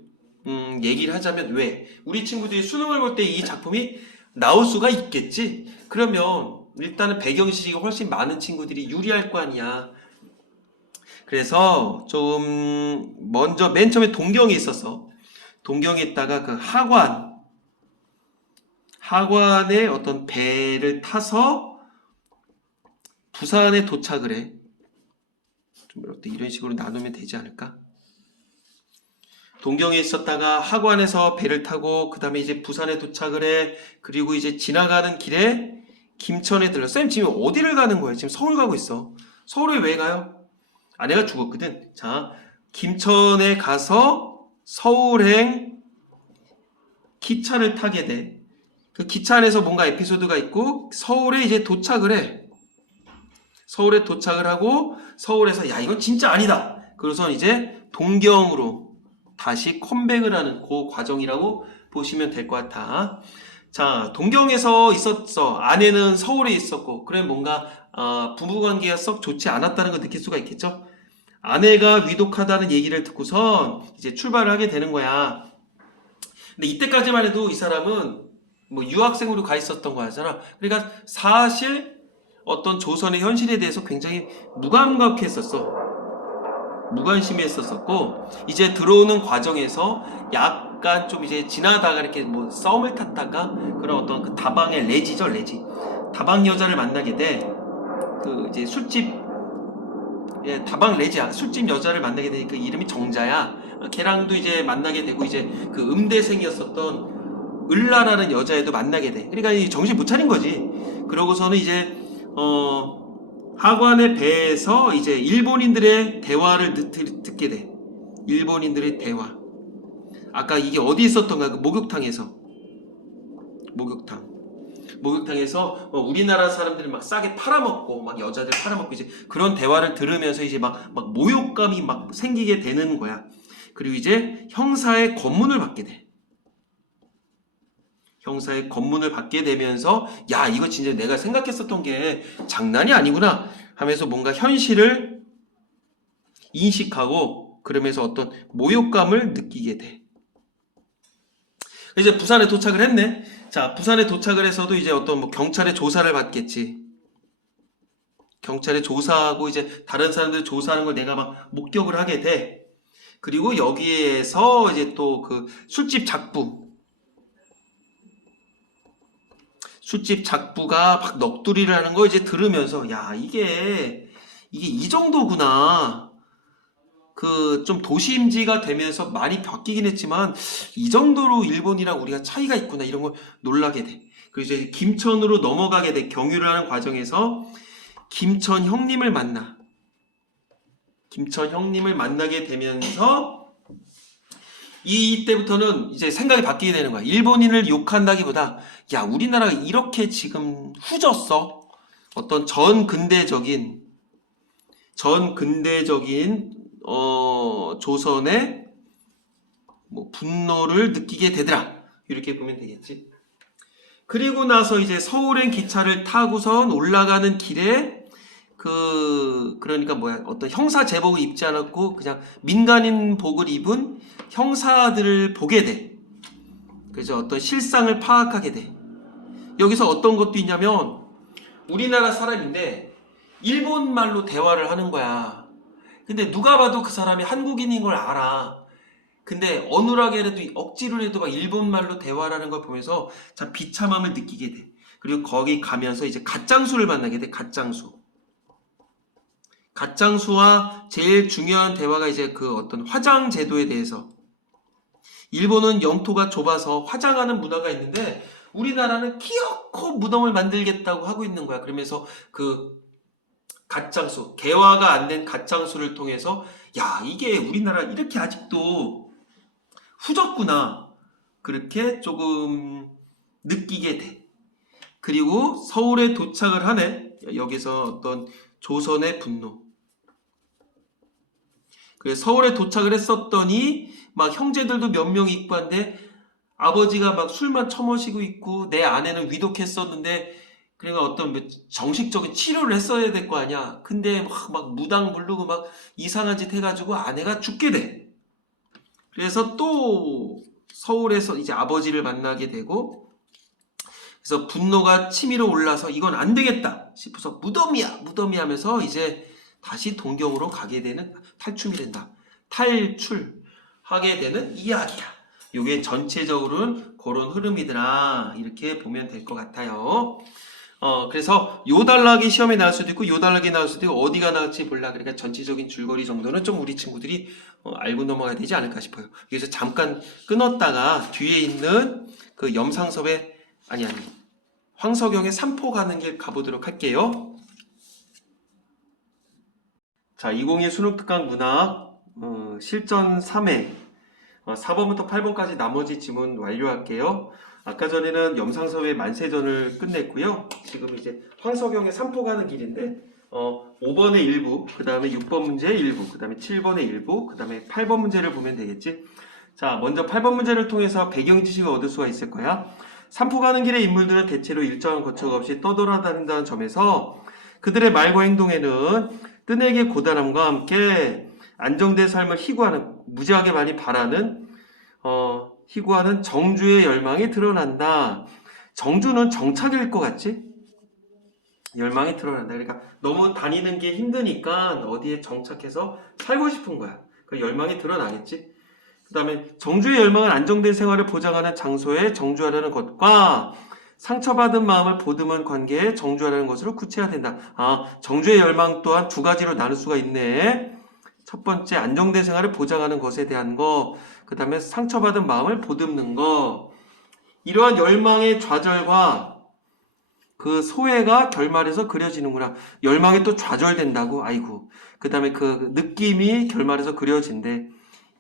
얘기를 하자면 왜 우리 친구들이 수능을 볼 때 이 작품이 나올 수가 있겠지. 그러면 일단은 배경 지식이 훨씬 많은 친구들이 유리할 거 아니야. 그래서 좀 먼저 맨 처음에 동경에 있었어. 동경에 있다가 그 하관의 어떤 배를 타서 부산에 도착을 해. 좀 이런 식으로 나누면 되지 않을까? 동경에 있었다가 하관에서 배를 타고 그 다음에 이제 부산에 도착을 해. 그리고 이제 지나가는 길에 김천에 들러. 쌤 지금 어디를 가는 거야? 지금 서울 가고 있어. 서울에 왜 가요? 아내가 죽었거든. 자, 김천에 가서 서울행 기차를 타게 돼. 그 기차 안에서 뭔가 에피소드가 있고 서울에 이제 도착을 해. 서울에 도착을 하고 서울에서 야 이건 진짜 아니다. 그래서 이제 동경으로 다시 컴백을 하는 그 과정이라고 보시면 될 것 같아. 자, 동경에서 있었어. 아내는 서울에 있었고 그래 뭔가 부부관계가 썩 좋지 않았다는 걸 느낄 수가 있겠죠. 아내가 위독하다는 얘기를 듣고선 이제 출발을 하게 되는 거야. 근데 이때까지만 해도 이 사람은 뭐 유학생으로 가 있었던 거잖아. 그러니까 사실 어떤 조선의 현실에 대해서 굉장히 무감각했었어. 무관심했었고 이제 들어오는 과정에서 약간 좀 이제 지나다가 이렇게 뭐 썸을 탔다가 그런 어떤 그 다방의 레지죠, 레지. 다방 여자를 만나게 돼. 그 이제 술집 다방 레지야. 술집 여자를 만나게 되니까 그 이름이 정자야. 걔랑도 이제 만나게 되고 이제 그 음대생이었었던 을라라는 여자애도 만나게 돼. 그러니까 이 정신 못 차린 거지. 그러고서는 이제 하관의 배에서 이제 일본인들의 대화를 듣게 돼. 일본인들의 대화. 아까 이게 어디 있었던가? 그 목욕탕에서. 목욕탕에서 우리나라 사람들이 막 싸게 팔아먹고 막 여자들 팔아먹고 이제 그런 대화를 들으면서 이제 막 모욕감이 막 생기게 되는 거야. 그리고 이제 형사의 검문을 받게 돼. 형사의 검문을 받게 되면서 야 이거 진짜 내가 생각했었던 게 장난이 아니구나 하면서 뭔가 현실을 인식하고 그러면서 어떤 모욕감을 느끼게 돼. 이제 부산에 도착을 했네. 자, 부산에 도착을 해서도 이제 어떤 뭐 경찰의 조사를 받겠지. 경찰의 조사하고 이제 다른 사람들 조사하는 걸 내가 막 목격을 하게 돼. 그리고 여기에서 이제 또 그 술집 작부 술집 작부가 막 넋두리를 하는 거 이제 들으면서, 야, 이게 이 정도구나. 그 좀 도시임지가 되면서 말이 바뀌긴 했지만 이 정도로 일본이랑 우리가 차이가 있구나 이런 걸 놀라게 돼. 그리고 이제 김천으로 넘어가게 돼. 경유를 하는 과정에서 김천 형님을 만나. 김천 형님을 만나게 되면서 이때부터는 이제 생각이 바뀌게 되는 거야. 일본인을 욕한다기보다 야, 우리나라가 이렇게 지금 후졌어. 어떤 전근대적인 조선의 뭐 분노를 느끼게 되더라. 이렇게 보면 되겠지. 그리고 나서 이제 서울행 기차를 타고선 올라가는 길에 그러니까 뭐야, 어떤 형사 제복을 입지 않았고 그냥 민간인복을 입은 형사들을 보게 돼. 그래서 어떤 실상을 파악하게 돼. 여기서 어떤 것도 있냐면 우리나라 사람인데 일본 말로 대화를 하는 거야. 근데 누가 봐도 그 사람이 한국인인 걸 알아. 근데 어눌하게라도 억지로라도 막 일본 말로 대화를 하는 걸 보면서 참 비참함을 느끼게 돼. 그리고 거기 가면서 이제 갓장수를 만나게 돼. 갓장수와 제일 중요한 대화가 이제 그 어떤 화장 제도에 대해서. 일본은 영토가 좁아서 화장하는 문화가 있는데 우리나라는 키워코 무덤을 만들겠다고 하고 있는 거야. 그러면서 그 갓장수, 개화가 안 된 갓장수를 통해서 야, 이게 우리나라 이렇게 아직도 후졌구나. 그렇게 조금 느끼게 돼. 그리고 서울에 도착을 하네. 여기서 어떤 조선의 분노. 그래서 서울에 도착을 했었더니 막 형제들도 몇 명 있고 한데 아버지가 막 술만 처마시고 있고 내 아내는 위독했었는데 그러니까 어떤 정식적인 치료를 했어야 될 거 아니야. 근데 막 무당 부르고 막 이상한 짓 해가지고 아내가 죽게 돼. 그래서 또 서울에서 이제 아버지를 만나게 되고 그래서 분노가 치밀어 올라서 이건 안 되겠다 싶어서 무덤이야 하면서 이제 다시 동경으로 가게 되는 탈출이 된다. 탈출하게 되는 이야기야. 이게 전체적으로는 그런 흐름이더라. 이렇게 보면 될 것 같아요. 그래서 요 단락이 시험에 나올 수도 있고 요 단락이 나올 수도 있고 어디가 나올지 몰라. 그러니까 전체적인 줄거리 정도는 좀 우리 친구들이 알고 넘어가야 되지 않을까 싶어요. 여기서 잠깐 끊었다가 뒤에 있는 그 염상섭의 아니 황석영의 삼포 가는 길 가보도록 할게요. 자, 2021 수능 특강 문학 실전 3회 4번부터 8번까지 나머지 지문 완료할게요. 아까 전에는 염상섭의 만세전을 끝냈고요. 지금 이제 황석영의 삼포 가는 길인데 5번의 일부, 그 다음에 6번 문제의 일부, 그 다음에 7번의 일부, 그 다음에 8번 문제를 보면 되겠지. 자, 먼저 8번 문제를 통해서 배경 지식을 얻을 수가 있을 거야. 삼포 가는 길의 인물들은 대체로 일정한 거처가 없이 떠돌아다닌다는 점에서 그들의 말과 행동에는 끈에게 고단함과 함께 안정된 삶을 희구하는, 무지하게 많이 바라는 희구하는 정주의 열망이 드러난다. 정주는 정착일 것 같지? 열망이 드러난다. 그러니까 너무 다니는 게 힘드니까 어디에 정착해서 살고 싶은 거야. 그 열망이 드러나겠지? 그 다음에 정주의 열망은 안정된 생활을 보장하는 장소에 정주하려는 것과 상처받은 마음을 보듬은 관계에 정주하려는 것으로 구체화된다. 정주의 열망 또한 두 가지로 나눌 수가 있네. 첫 번째, 안정된 생활을 보장하는 것에 대한 거. 그 다음에 상처받은 마음을 보듬는 거. 이러한 열망의 좌절과 그 소외가 결말에서 그려지는구나. 열망이 또 좌절된다고? 아이고. 그 다음에 그 느낌이 결말에서 그려진대.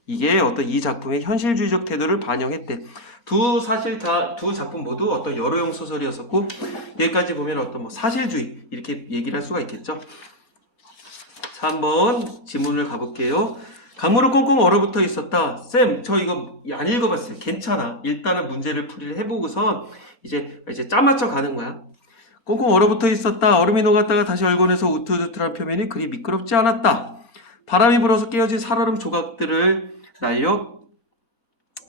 이게 어떤 이 작품의 현실주의적 태도를 반영했대. 두 작품 모두 어떤 여러용 소설이었었고, 여기까지 보면 어떤 사실주의, 이렇게 얘기를 할 수가 있겠죠. 자, 한번 지문을 가볼게요. 강물은 꽁꽁 얼어붙어 있었다. 쌤, 저 이거 안 읽어봤어요. 괜찮아. 일단은 문제를 풀이를 해보고선 이제 짜맞춰 가는 거야. 꽁꽁 얼어붙어 있었다. 얼음이 녹았다가 다시 얼건해서 우투두투한 표면이 그리 미끄럽지 않았다. 바람이 불어서 깨어진 살얼음 조각들을 날려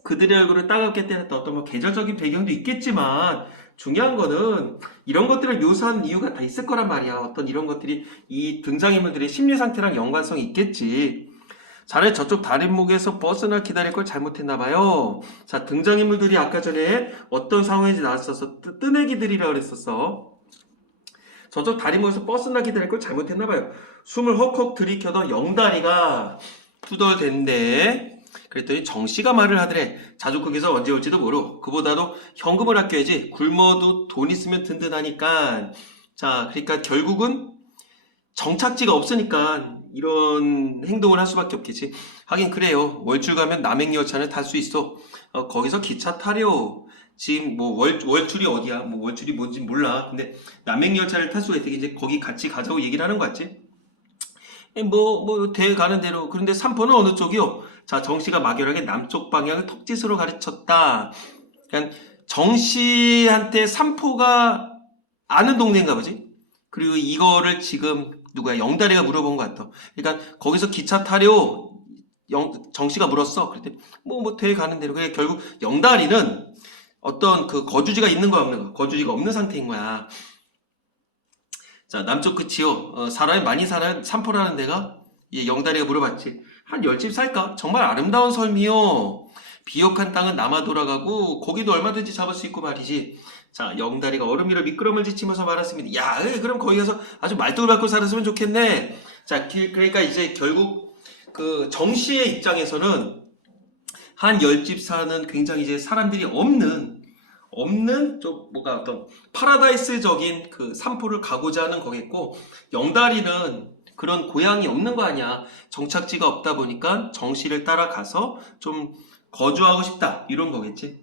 그들의 얼굴을 따갑게 때렸다. 어떤 계절적인 배경도 있겠지만 중요한 거는 이런 것들을 묘사한 이유가 다 있을 거란 말이야. 어떤 이런 것들이 이 등장인물들의 심리 상태랑 연관성이 있겠지. 자네 저쪽 다림목에서 버스나 기다릴 걸 잘못했나봐요. 자, 등장인물들이 아까 전에 어떤 상황인지 나왔어서 뜨내기들이라 그랬었어. 저쪽 다림목에서 버스나 기다릴 걸 잘못했나봐요. 숨을 헉헉 들이켜던 영다리가 투덜댄데 그랬더니 정씨가 말을 하더래. 자주국에서 언제 올지도 모르. 그보다도 현금을 아껴야지. 굶어도 돈 있으면 든든하니까. 자, 그러니까 결국은 정착지가 없으니까 이런 행동을 할 수밖에 없겠지. 하긴 그래요. 월출 가면 남행열차를 탈 수 있어. 거기서 기차 타려. 지금 뭐 월출이 어디야? 뭐 월출이 뭔지 몰라. 근데 남행열차를 탈 수가 있대. 이제 거기 같이 가자고 얘기를 하는 거 같지? 돼 가는 대로. 그런데 삼포는 어느 쪽이요? 자, 정씨가 막연하게 남쪽 방향을 턱짓으로 가르쳤다. 그러니까 정씨한테 삼포가 아는 동네인가 보지? 그리고 이거를 지금 누구야? 영다리가 물어본 것 같아. 그러니까 거기서 기차 타려 정씨가 물었어. 그랬더니 돼 가는 대로. 그래 결국 영다리는 어떤 그 거주지가 있는 거야 없는 거야? 거주지가 없는 상태인 거야. 자, 남쪽 끝이요. 사람이 많이 사는 삼포라는 데가 영다리가 물어봤지. 한 10집 살까? 정말 아름다운 섬이요. 비옥한 땅은 남아 돌아가고 고기도 얼마든지 잡을 수 있고 말이지. 자, 영다리가 얼음 위로 미끄럼을 지치면서 말했습니다. 야, 그럼 거기 가서 아주 말뚝을 밟고 살았으면 좋겠네. 자, 그러니까 이제 결국 그 정씨의 입장에서는 한 10집 사는 굉장히 이제 사람들이 없는 좀 뭔가 어떤 파라다이스적인 그 삼포를 가고자 하는 거겠고, 영다리는 그런 고향이 없는 거 아니야. 정착지가 없다 보니까 정씨를 따라가서 좀 거주하고 싶다 이런 거겠지.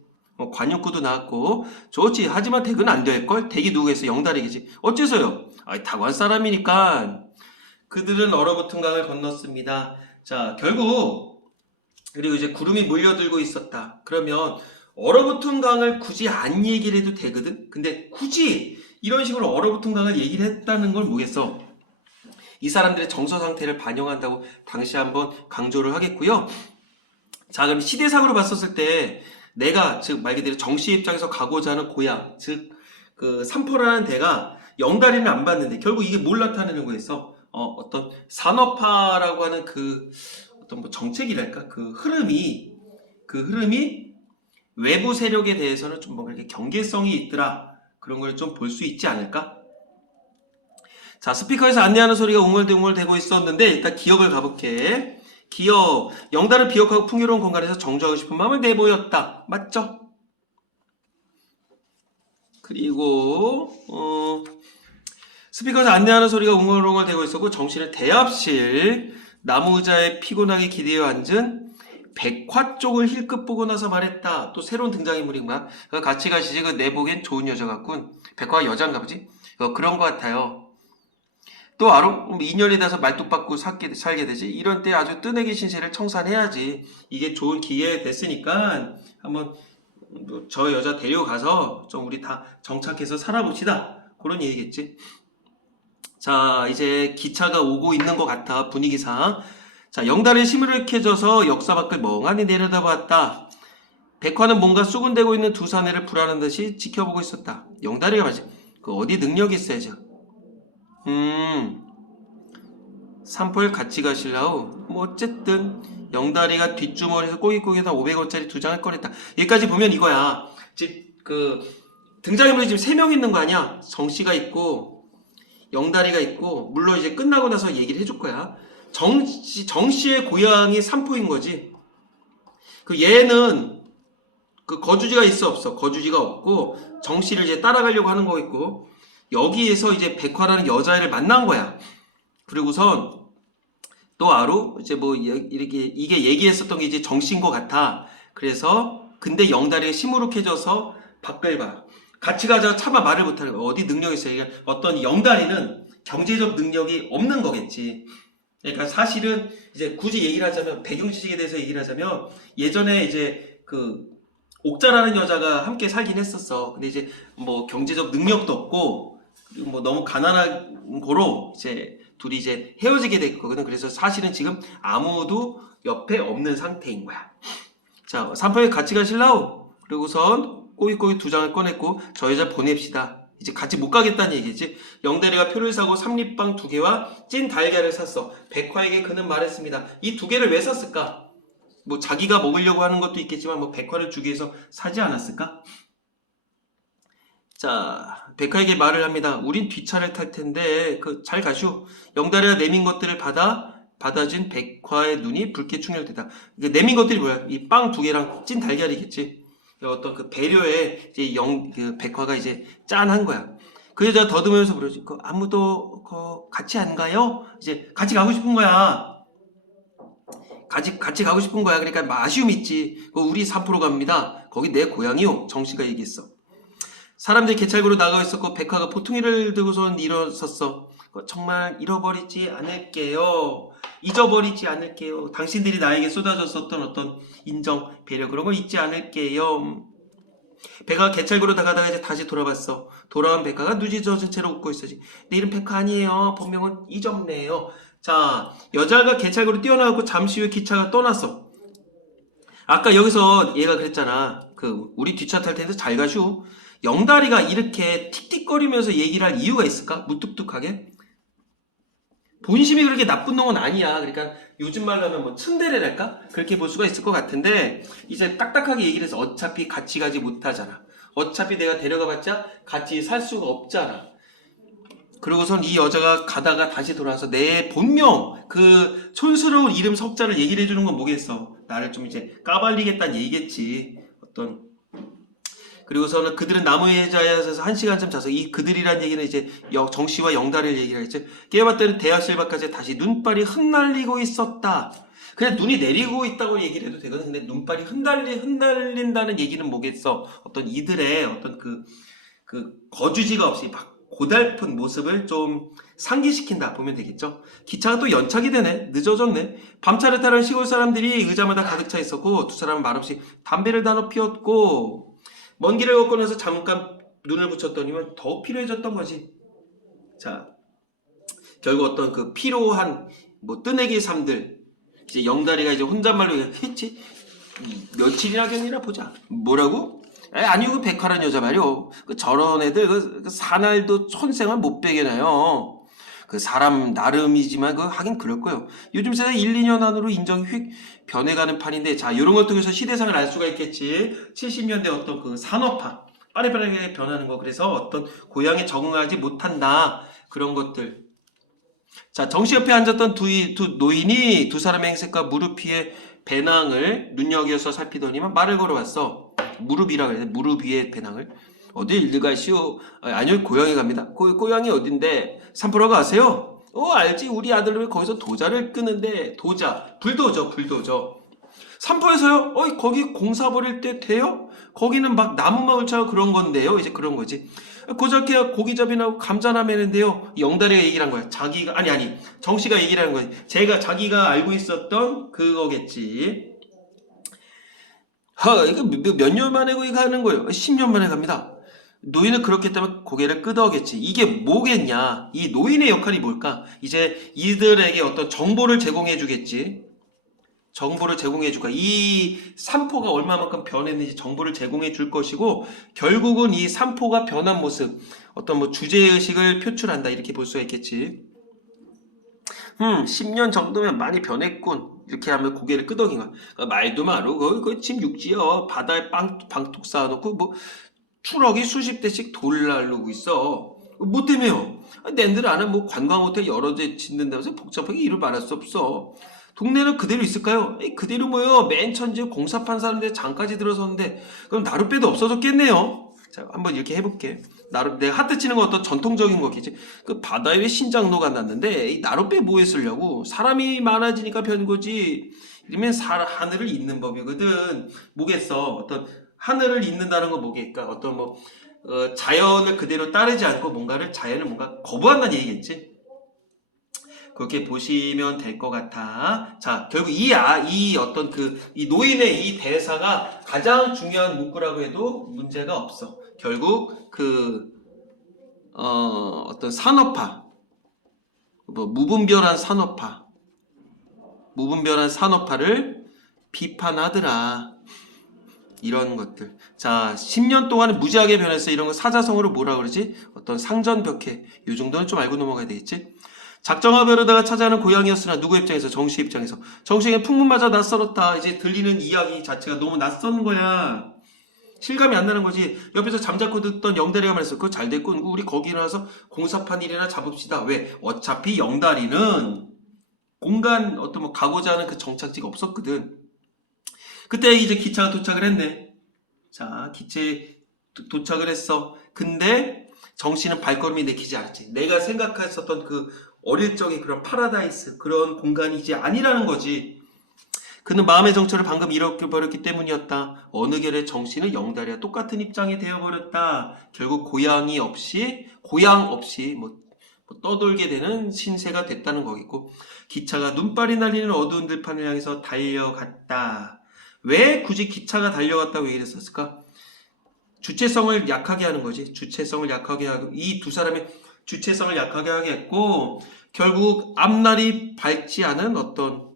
관용구도 나왔고 좋지. 하지만 댁은 안 될걸. 댁이 누구겠어? 영다리겠지. 어째서요? 다관 사람이니까. 그들은 얼어붙은 강을 건넜습니다. 자, 결국 그리고 이제 구름이 몰려들고 있었다. 그러면 얼어붙은 강을 굳이 안 얘기를 해도 되거든. 근데 굳이 이런 식으로 얼어붙은 강을 얘기를 했다는 건 뭐겠어? 이 사람들의 정서 상태를 반영한다고 당시 한번 강조를 하겠고요. 자, 그럼 시대상으로 봤었을 때 내가 즉 말 그대로 정씨의 입장에서 가고자 하는 고향, 즉 그 삼포라는 데가 영다리는 안 봤는데 결국 이게 뭘 나타내는 거였어? 어떤 산업화라고 하는 그 어떤 뭐 정책이랄까? 그 흐름이 외부 세력에 대해서는 좀 뭔가 이렇게 경계성이 있더라. 그런 걸 좀 볼 수 있지 않을까? 자, 스피커에서 안내하는 소리가 웅얼대고 있었는데 일단 기억을 가볼게. 기억, 영달을 비옥하고 풍요로운 공간에서 정주하고 싶은 마음을 내보였다. 맞죠? 그리고 스피커에서 안내하는 소리가 웅얼웅얼대고 있었고 정씨는 대합실 나무 의자에 피곤하게 기대어 앉은 백화 쪽을 힐끗 보고 나서 말했다. 또 새로운 등장인물인 거야. 같이 가시지. 내 보기엔 좋은 여자 같군. 백화가 여잔가 보지? 그런 것 같아요. 또 알아? 2년이 돼서 말뚝박고 살게 되지. 이런 때 아주 뜨내기 신세를 청산해야지. 이게 좋은 기회 됐으니까 한번 저 여자 데려가서 좀 우리 다 정착해서 살아봅시다. 그런 얘기겠지. 자, 이제 기차가 오고 있는 것 같아. 분위기상. 자, 영달이 시무룩해져서 역사 밖을 멍하니 내려다봤다. 백화는 뭔가 수군대고 있는 두 사내를 불안한 듯이 지켜보고 있었다. 영달이가 말이지. 어디 능력이 있어야죠. 삼포에 같이 가실라우? 어쨌든 영다리가 뒷주머니에서 꼬깃꼬깃한 500원짜리 2장을 꺼냈다. 여기까지 보면 이거야. 등장인물이 지금 3명 있는 거 아니야? 정씨가 있고 영다리가 있고 물론 이제 끝나고 나서 얘기를 해줄 거야. 정씨의 고향이 삼포인 거지. 얘는 거주지가 있어 없어? 거주지가 없고 정씨를 이제 따라가려고 하는 거겠고 여기에서 이제 백화라는 여자애를 만난 거야. 그리고선 또 알아? 이제 이렇게 이게 얘기했었던 게 이제 정씨인 것 같아. 그래서 근데 영다리가 시무룩해져서 밖을 봐. 같이 가자 차마 말을 못하는 거야. 어디 능력이 있어? 그러니까 어떤 영다리는 경제적 능력이 없는 거겠지. 그러니까 사실은 이제 굳이 얘기를 하자면 배경 지식에 대해서 얘기를 하자면 예전에 이제 옥자라는 여자가 함께 살긴 했었어. 근데 이제 경제적 능력도 없고 그리고 너무 가난한 거로 이제 둘이 이제 헤어지게 됐거든. 그래서 사실은 지금 아무도 옆에 없는 상태인 거야. 자, 삼포에 같이 가실라우? 그리고선 꼬깃꼬깃 2장을 꺼냈고 저 여자 보냅시다. 이제 같이 못 가겠다는 얘기지. 영대리가 표를 사고 삼립빵 2개와 찐 달걀을 샀어. 백화에게 그는 말했습니다. 이 2개를 왜 샀을까? 뭐 자기가 먹으려고 하는 것도 있겠지만 뭐 백화를 주기 위해서 사지 않았을까? 자, 백화에게 말을 합니다. 우린 뒷차를 탈 텐데 잘 가시오. 영다리가 내민 것들을 받아준 백화의 눈이 붉게 충혈되다. 내민 것들이 뭐야? 이 빵 2개랑 찐 달걀이겠지. 어떤 그 배려에 이제 그 백화가 이제 짠한 거야. 그 여자 더듬으면서 부르지. 아무도 같이 안 가요? 이제 같이 가고 싶은 거야. 같이 가고 싶은 거야. 그러니까 아쉬움 있지. 우리 3% 갑니다. 거기 내 고향이요. 정씨가 얘기했어. 사람들이 개찰구로 나가 있었고 백화가 포통이를 들고선 일어섰어. 정말 잃어버리지 않을게요. 잊어버리지 않을게요. 당신들이 나에게 쏟아졌었던 어떤 인정, 배려 그런 걸 잊지 않을게요. 백화가 개찰구로 나가다가 이제 다시 돌아봤어. 돌아온 백화가 누지 젖은 채로 웃고 있었지. 내 이름 백화 아니에요. 본명은 이정래예요. 자, 여자가 개찰구로 뛰어나갔고 잠시 후에 기차가 떠났어. 아까 여기서 얘가 그랬잖아. 우리 뒷차 탈 텐데 잘 가슈. 영다리가 이렇게 틱틱거리면서 얘기를 할 이유가 있을까? 무뚝뚝하게? 본심이 그렇게 나쁜 놈은 아니야. 그러니까 요즘 말로 하면 뭐 츤데레랄까? 그렇게 볼 수가 있을 것 같은데 이제 딱딱하게 얘기를 해서 어차피 같이 가지 못하잖아. 어차피 내가 데려가봤자 같이 살 수가 없잖아. 그러고선 이 여자가 가다가 다시 돌아와서 내 본명 그 촌스러운 이름 석자를 얘기를 해주는 건 뭐겠어. 나를 좀 이제 까발리겠다는 얘기겠지. 그리고서는 그들은 나무에 자야서 1시간쯤 자서 이 그들이란 얘기는 이제 정씨와 영다리를 얘기를 했죠. 깨어봤더니 대학실 밖까지 다시 눈발이 흩날리고 있었다. 그냥 눈이 내리고 있다고 얘기를 해도 되거든. 근데 눈발이 흩날린다는 얘기는 뭐겠어. 어떤 이들의 어떤 그 거주지가 없이 막 고달픈 모습을 좀 상기시킨다 보면 되겠죠. 기차가 또 연착이 되네. 늦어졌네. 밤차를 타는 시골 사람들이 의자마다 가득 차 있었고 두 사람은 말없이 담배를 나눠 피웠고 먼 길을 걷고 나서 잠깐 눈을 붙였더니만 더 필요해졌던 거지. 자, 결국 어떤 그 피로한 뭐 뜨내기 삶들 이제 영다리가 이제 혼잣말로 했지. 며칠이나 경이나 보자. 뭐라고? 아니요, 그 백화란 여자 말이요. 저런 애들 그 사날도 천생을 못 베개나요. 사람 나름이지만 하긴 그럴 거예요. 요즘 세대 1, 2년 안으로 인정이 휙 변해가는 판인데 자, 이런 걸 통해서 시대상을 알 수가 있겠지. 70년대 어떤 산업화 빠르게 변하는 거. 그래서 어떤 고향에 적응하지 못한다. 그런 것들. 자, 정씨 옆에 앉았던 두 노인이 두 사람의 행색과 무릎 위에 배낭을 눈여겨서 살피더니만 말을 걸어왔어. 무릎이라 그래. 무릎 위에 배낭을. 어딜 가시오? 아니요, 고향에 갑니다. 고향이 어딘데? 삼프로가 아세요? 알지. 우리 아들놈이 거기서 도자를 끄는데 불도저. 삼포에서요? 거기 공사 벌일 때 돼요? 거기는 막 나무마을 차고 그런 건데요. 이제 그런 거지. 고저께 고기잡이나고 감자나 매는데요. 영다리가 얘기를 한 거야. 자기가 아니 정씨가 얘기를 하는 거야. 자기가 알고 있었던 그거겠지. 이거 몇 년 만에 거기 가는 거예요. 10년 만에 갑니다. 노인은 그렇기 때문에 고개를 끄덕였지. 이게 뭐겠냐? 이 노인의 역할이 뭘까? 이제 이들에게 어떤 정보를 제공해 주겠지. 정보를 제공해 줄까? 이 삼포가 얼마만큼 변했는지 정보를 제공해 줄 것이고 결국은 이 삼포가 변한 모습 어떤 뭐 주제의식을 표출한다 이렇게 볼 수가 있겠지. 10년 정도면 많이 변했군. 이렇게 하면 고개를 끄덕인 거야. 말도 마루 집 육지여. 바다에 방톡 쌓아놓고 뭐 트럭이 수십 대씩 돌날르고 있어. 뭐 때문에요? 낸들 아는 뭐 관광호텔 여러 대 짓는다면서 복잡하게 일을 말할 수 없어. 동네는 그대로 있을까요? 그대로 뭐요? 맨 천지에 공사판 사는데 장까지 들어섰는데 그럼 나룻배도 없어졌겠네요. 자, 한번 이렇게 해볼게. 내가 하트 치는 건 어떤 전통적인 거겠지. 바다에 왜 신장로가 났는데 이 나룻배 뭐에 쓰려고? 사람이 많아지니까 변 거지. 이러면 하늘을 잇는 법이거든. 뭐겠어? 어떤 하늘을 잇는다는 건 뭐겠까? 어떤 자연을 그대로 따르지 않고 자연을 뭔가 거부한다는 얘기겠지. 그렇게 보시면 될 것 같아. 자, 결국 이 어떤 이 노인의 이 대사가 가장 중요한 문구라고 해도 문제가 없어. 결국 어떤 산업화, 무분별한 산업화를 비판하더라. 이런 것들. 자, 10년 동안 무지하게 변했어. 이런 거 사자성어로 뭐라 그러지? 어떤 상전벽해. 요 정도는 좀 알고 넘어가야 되겠지? 작정하고 벼르다가 찾아가는 고향이었으나 누구 입장에서? 정씨 입장에서. 정씨에게 풍문마저 낯설었다. 이제 들리는 이야기 자체가 너무 낯선 거야. 실감이 안 나는 거지. 옆에서 잠자코 듣던 영다리가 말했어. 그거 잘 됐고 우리 거기 일어나서 공사판 일이나 잡읍시다. 왜? 어차피 영다리는 공간 어떤 뭐 가고자 하는 그 정착지가 없었거든. 그때 이제 기차가 도착을 했네. 자, 기차에 도착을 했어. 근데 정씨는 발걸음이 내키지 않았지. 내가 생각했었던 그 어릴 적의 그런 파라다이스, 그런 공간이 이제 아니라는 거지. 그는 마음의 정처를 방금 잃어버렸기 때문이었다. 어느 결에 정씨는 영달이와 똑같은 입장이 되어버렸다. 결국 고향 없이 뭐 떠돌게 되는 신세가 됐다는 거겠고, 기차가 눈발이 날리는 어두운 들판을 향해서 달려갔다. 왜 굳이 기차가 달려갔다고 얘기를 했었을까? 주체성을 약하게 하는 거지. 주체성을 약하게 하고, 이 두 사람의 주체성을 약하게 하겠고, 결국 앞날이 밝지 않은 어떤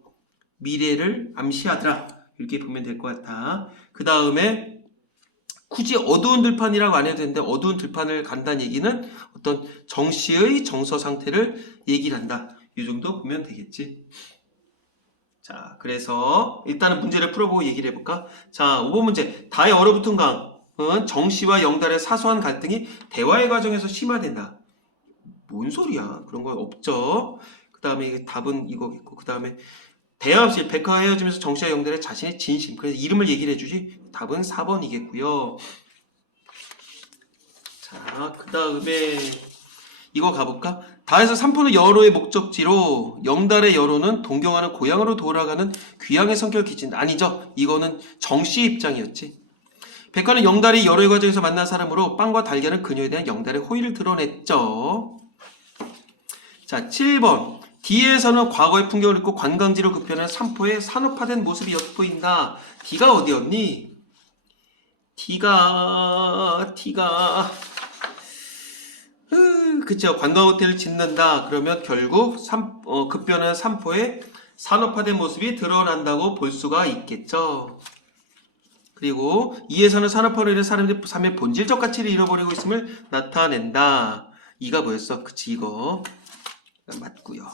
미래를 암시하더라. 이렇게 보면 될 것 같아. 그 다음에 굳이 어두운 들판이라고 안 해도 되는데 어두운 들판을 간다는 얘기는 어떤 정씨의 정서 상태를 얘기를 한다. 이 정도 보면 되겠지. 자, 그래서 일단은 문제를 풀어보고 얘기를 해볼까? 자, 5번 문제. 다의 얼어붙은 강은 정씨와 영달의 사소한 갈등이 대화의 과정에서 심화된다. 뭔 소리야? 그런 거 없죠. 그 다음에 답은 이거겠고, 그 다음에 대화 없이 백화가 헤어지면서 정씨와 영달의 자신의 진심, 그래서 이름을 얘기를 해주지. 답은 4번이겠고요. 자, 그 다음에 이거 가볼까? 다에서 삼포는 여로의 목적지로, 영달의 여로는 동경하는 고향으로 돌아가는 귀향의 성격을 기진다. 아니죠. 이거는 정씨 입장이었지. 백화는 영달이 여로의 과정에서 만난 사람으로 빵과 달걀은 그녀에 대한 영달의 호의를 드러냈죠. 자, 7번. D에서는 과거의 풍경을 잊고 관광지로 급변한 삼포의 산업화된 모습이 엿보인다. D가 어디였니? D가 그쵸. 관광호텔을 짓는다. 그러면 결국 급변한 삼포의 산업화된 모습이 드러난다고 볼 수가 있겠죠. 그리고 이에서는 산업화로 인해 사람들이 삶의 본질적 가치를 잃어버리고 있음을 나타낸다. 이가 뭐였어? 그치, 이거 맞고요.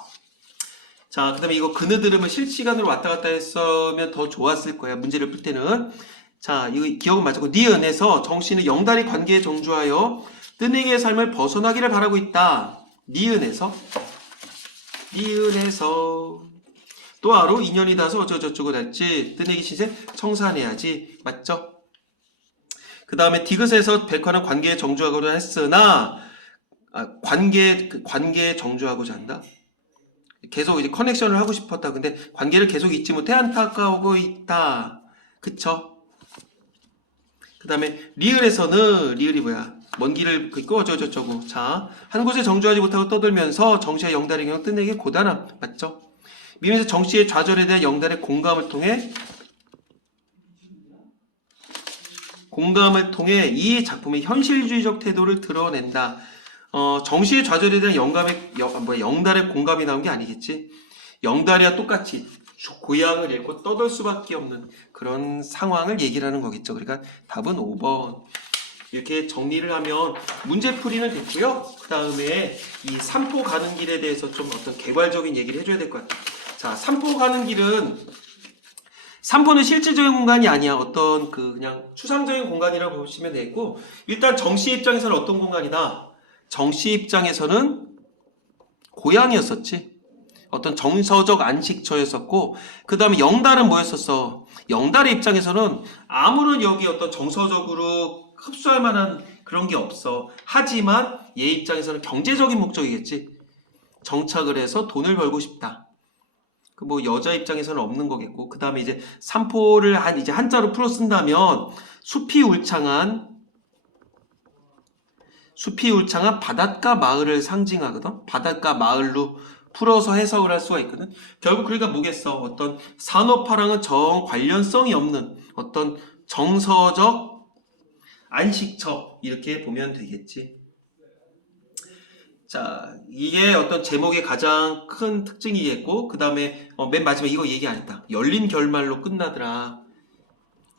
자, 그 다음에 이거 그느들으면 실시간으로 왔다 갔다 했으면 더 좋았을 거야. 문제를 풀 때는. 자, 이거 기억은 맞고, 니은에서 정씨는 영달이 관계에 정주하여 뜨내기의 삶을 벗어나기를 바라고 있다. 니은에서 또 하루 인연이 닿아서 어쩌고저쩌고 달지 정치 신세 청산해야지. 맞죠? 그 다음에 디귿에서 백화는 관계에 정주하고자 했으나 관계에 정주하고자 한다. 계속 이제 커넥션을 하고 싶었다. 근데 관계를 계속 잊지 못해 안타까워하고 있다. 그쵸? 그 다음에 리을에서는 리을이 뭐야? 먼 길을 긋고 어쩌고저쩌고. 자, 한 곳에 정주하지 못하고 떠들면서 정씨와 영달의 경우 끝내기 고단함. 맞죠? 미면에서 정씨의 좌절에 대한 영달의 공감을 통해 이 작품의 현실주의적 태도를 드러낸다. 정씨의 좌절에 대한 영달의 공감이 나온 게 아니겠지. 영달이와 똑같이 고향을 잃고 떠돌 수밖에 없는 그런 상황을 얘기를 하는 거겠죠. 그러니까 답은 5번. 이렇게 정리를 하면 문제풀이는 됐고요. 그 다음에 이 삼포 가는 길에 대해서 좀 어떤 개괄적인 얘기를 해줘야 될 것 같아요. 자, 삼포 가는 길은 삼포는 실질적인 공간이 아니야. 어떤 그냥 추상적인 공간이라고 보시면 되겠고, 일단 정씨 입장에서는 어떤 공간이다? 정씨 입장에서는 고향이었었지. 어떤 정서적 안식처였었고, 그 다음에 영달은 뭐였었어? 영달의 입장에서는 아무런 여기 어떤 정서적으로 흡수할 만한 그런 게 없어. 하지만 얘 입장에서는 경제적인 목적이겠지. 정착을 해서 돈을 벌고 싶다. 그 뭐 여자 입장에서는 없는 거겠고, 그 다음에 이제 삼포를 이제 한자로 풀어 쓴다면 숲이 울창한 바닷가 마을을 상징하거든. 바닷가 마을로 풀어서 해석을 할 수가 있거든. 결국 그러니까 뭐겠어? 어떤 산업화랑은 정 관련성이 없는 어떤 정서적 안식처, 이렇게 보면 되겠지. 자, 이게 어떤 제목의 가장 큰 특징이겠고, 그 다음에 맨 마지막 이거 얘기 안 했다. 열린 결말로 끝나더라.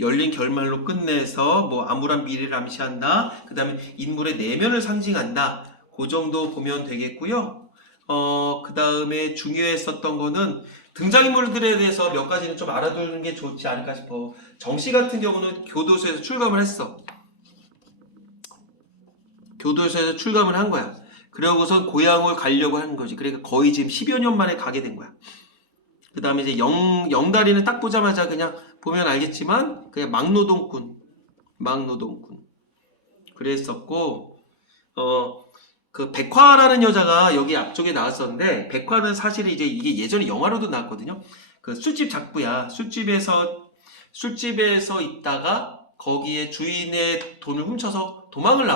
열린 결말로 끝내서 뭐 암울한 미래를 암시한다. 그 다음에 인물의 내면을 상징한다. 그 정도 보면 되겠고요. 그 다음에 중요했었던 거는 등장인물들에 대해서 몇 가지는 좀 알아두는 게 좋지 않을까 싶어. 정씨 같은 경우는 교도소에서 출감을 했어. 교도소에서 출감을 한 거야. 그러고선 고향을 가려고 하는 거지. 그러니까 거의 지금 10여 년 만에 가게 된 거야. 그 다음에 이제 영다리는 딱 보자마자 그냥 보면 알겠지만 그냥 막노동꾼. 그랬었고, 그 백화라는 여자가 여기 앞쪽에 나왔었는데, 백화는 사실 이제 이게 예전에 영화로도 나왔거든요. 그 술집 작부야. 술집에서 있다가 거기에 주인의 돈을 훔쳐서 도망을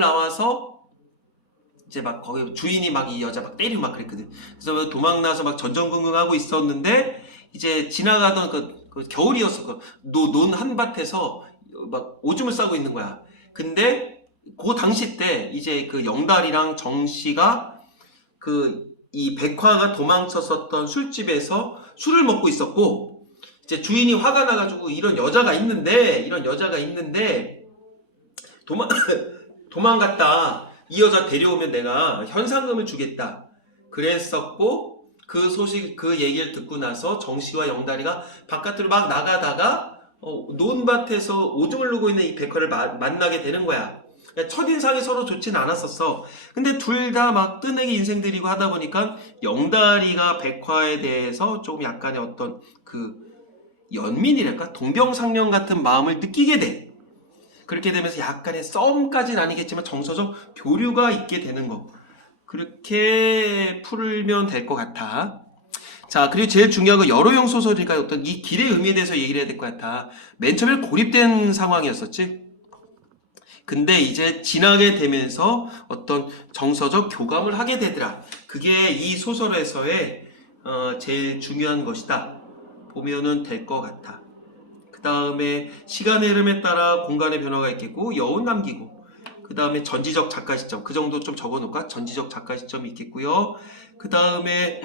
나와서 이제 막 거기 주인이 막 이 여자 막 때리고 막 그랬거든. 그래서 도망나서 막 전전긍긍하고 있었는데 이제 지나가던 그 겨울이었어. 논 한밭에서 막 오줌을 싸고 있는 거야. 근데 그 당시 때 이제 그 영달이랑 정씨가 그 이 백화가 도망쳤었던 술집에서 술을 먹고 있었고 이제 주인이 화가 나가지고 이런 여자가 있는데 도망갔다. 이 여자 데려오면 내가 현상금을 주겠다. 그랬었고 그 얘기를 듣고 나서 정씨와 영다리가 바깥으로 막 나가다가 논밭에서 오줌을 누고 있는 이 백화를 만나게 되는 거야. 첫인상이 서로 좋진 않았었어. 근데 둘 다 막 뜨내기 인생들이고 하다 보니까 영다리가 백화에 대해서 좀 약간의 어떤 그 연민이랄까? 동병상련 같은 마음을 느끼게 돼. 그렇게 되면서 약간의 썸까지는 아니겠지만 정서적 교류가 있게 되는 거. 그렇게 풀면 될 것 같아. 자, 그리고 제일 중요한 건 여러용 소설이니까 어떤 이 길의 의미에 대해서 얘기를 해야 될 것 같아. 맨 처음에 고립된 상황이었었지. 근데 이제 지나게 되면서 어떤 정서적 교감을 하게 되더라. 그게 이 소설에서의 제일 중요한 것이다. 보면은 될 것 같아. 그 다음에 시간의 흐름에 따라 공간의 변화가 있겠고 여운 남기고 그 다음에 전지적 작가 시점 그 정도 좀 적어놓을까? 전지적 작가 시점이 있겠고요. 그 다음에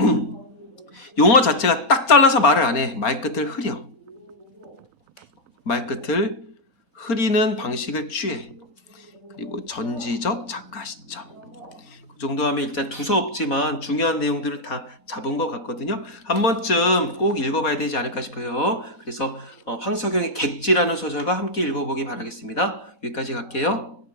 용어 자체가 딱 잘라서 말을 안 해. 말끝을 흐려. 말끝을 흐리는 방식을 취해. 그리고 전지적 작가 시점. 그 정도 하면 일단 두서없지만 중요한 내용들을 다 잡은 것 같거든요. 한 번쯤 꼭 읽어봐야 되지 않을까 싶어요. 그래서 황석영의 객지라는 소설과 함께 읽어보기 바라겠습니다. 여기까지 갈게요.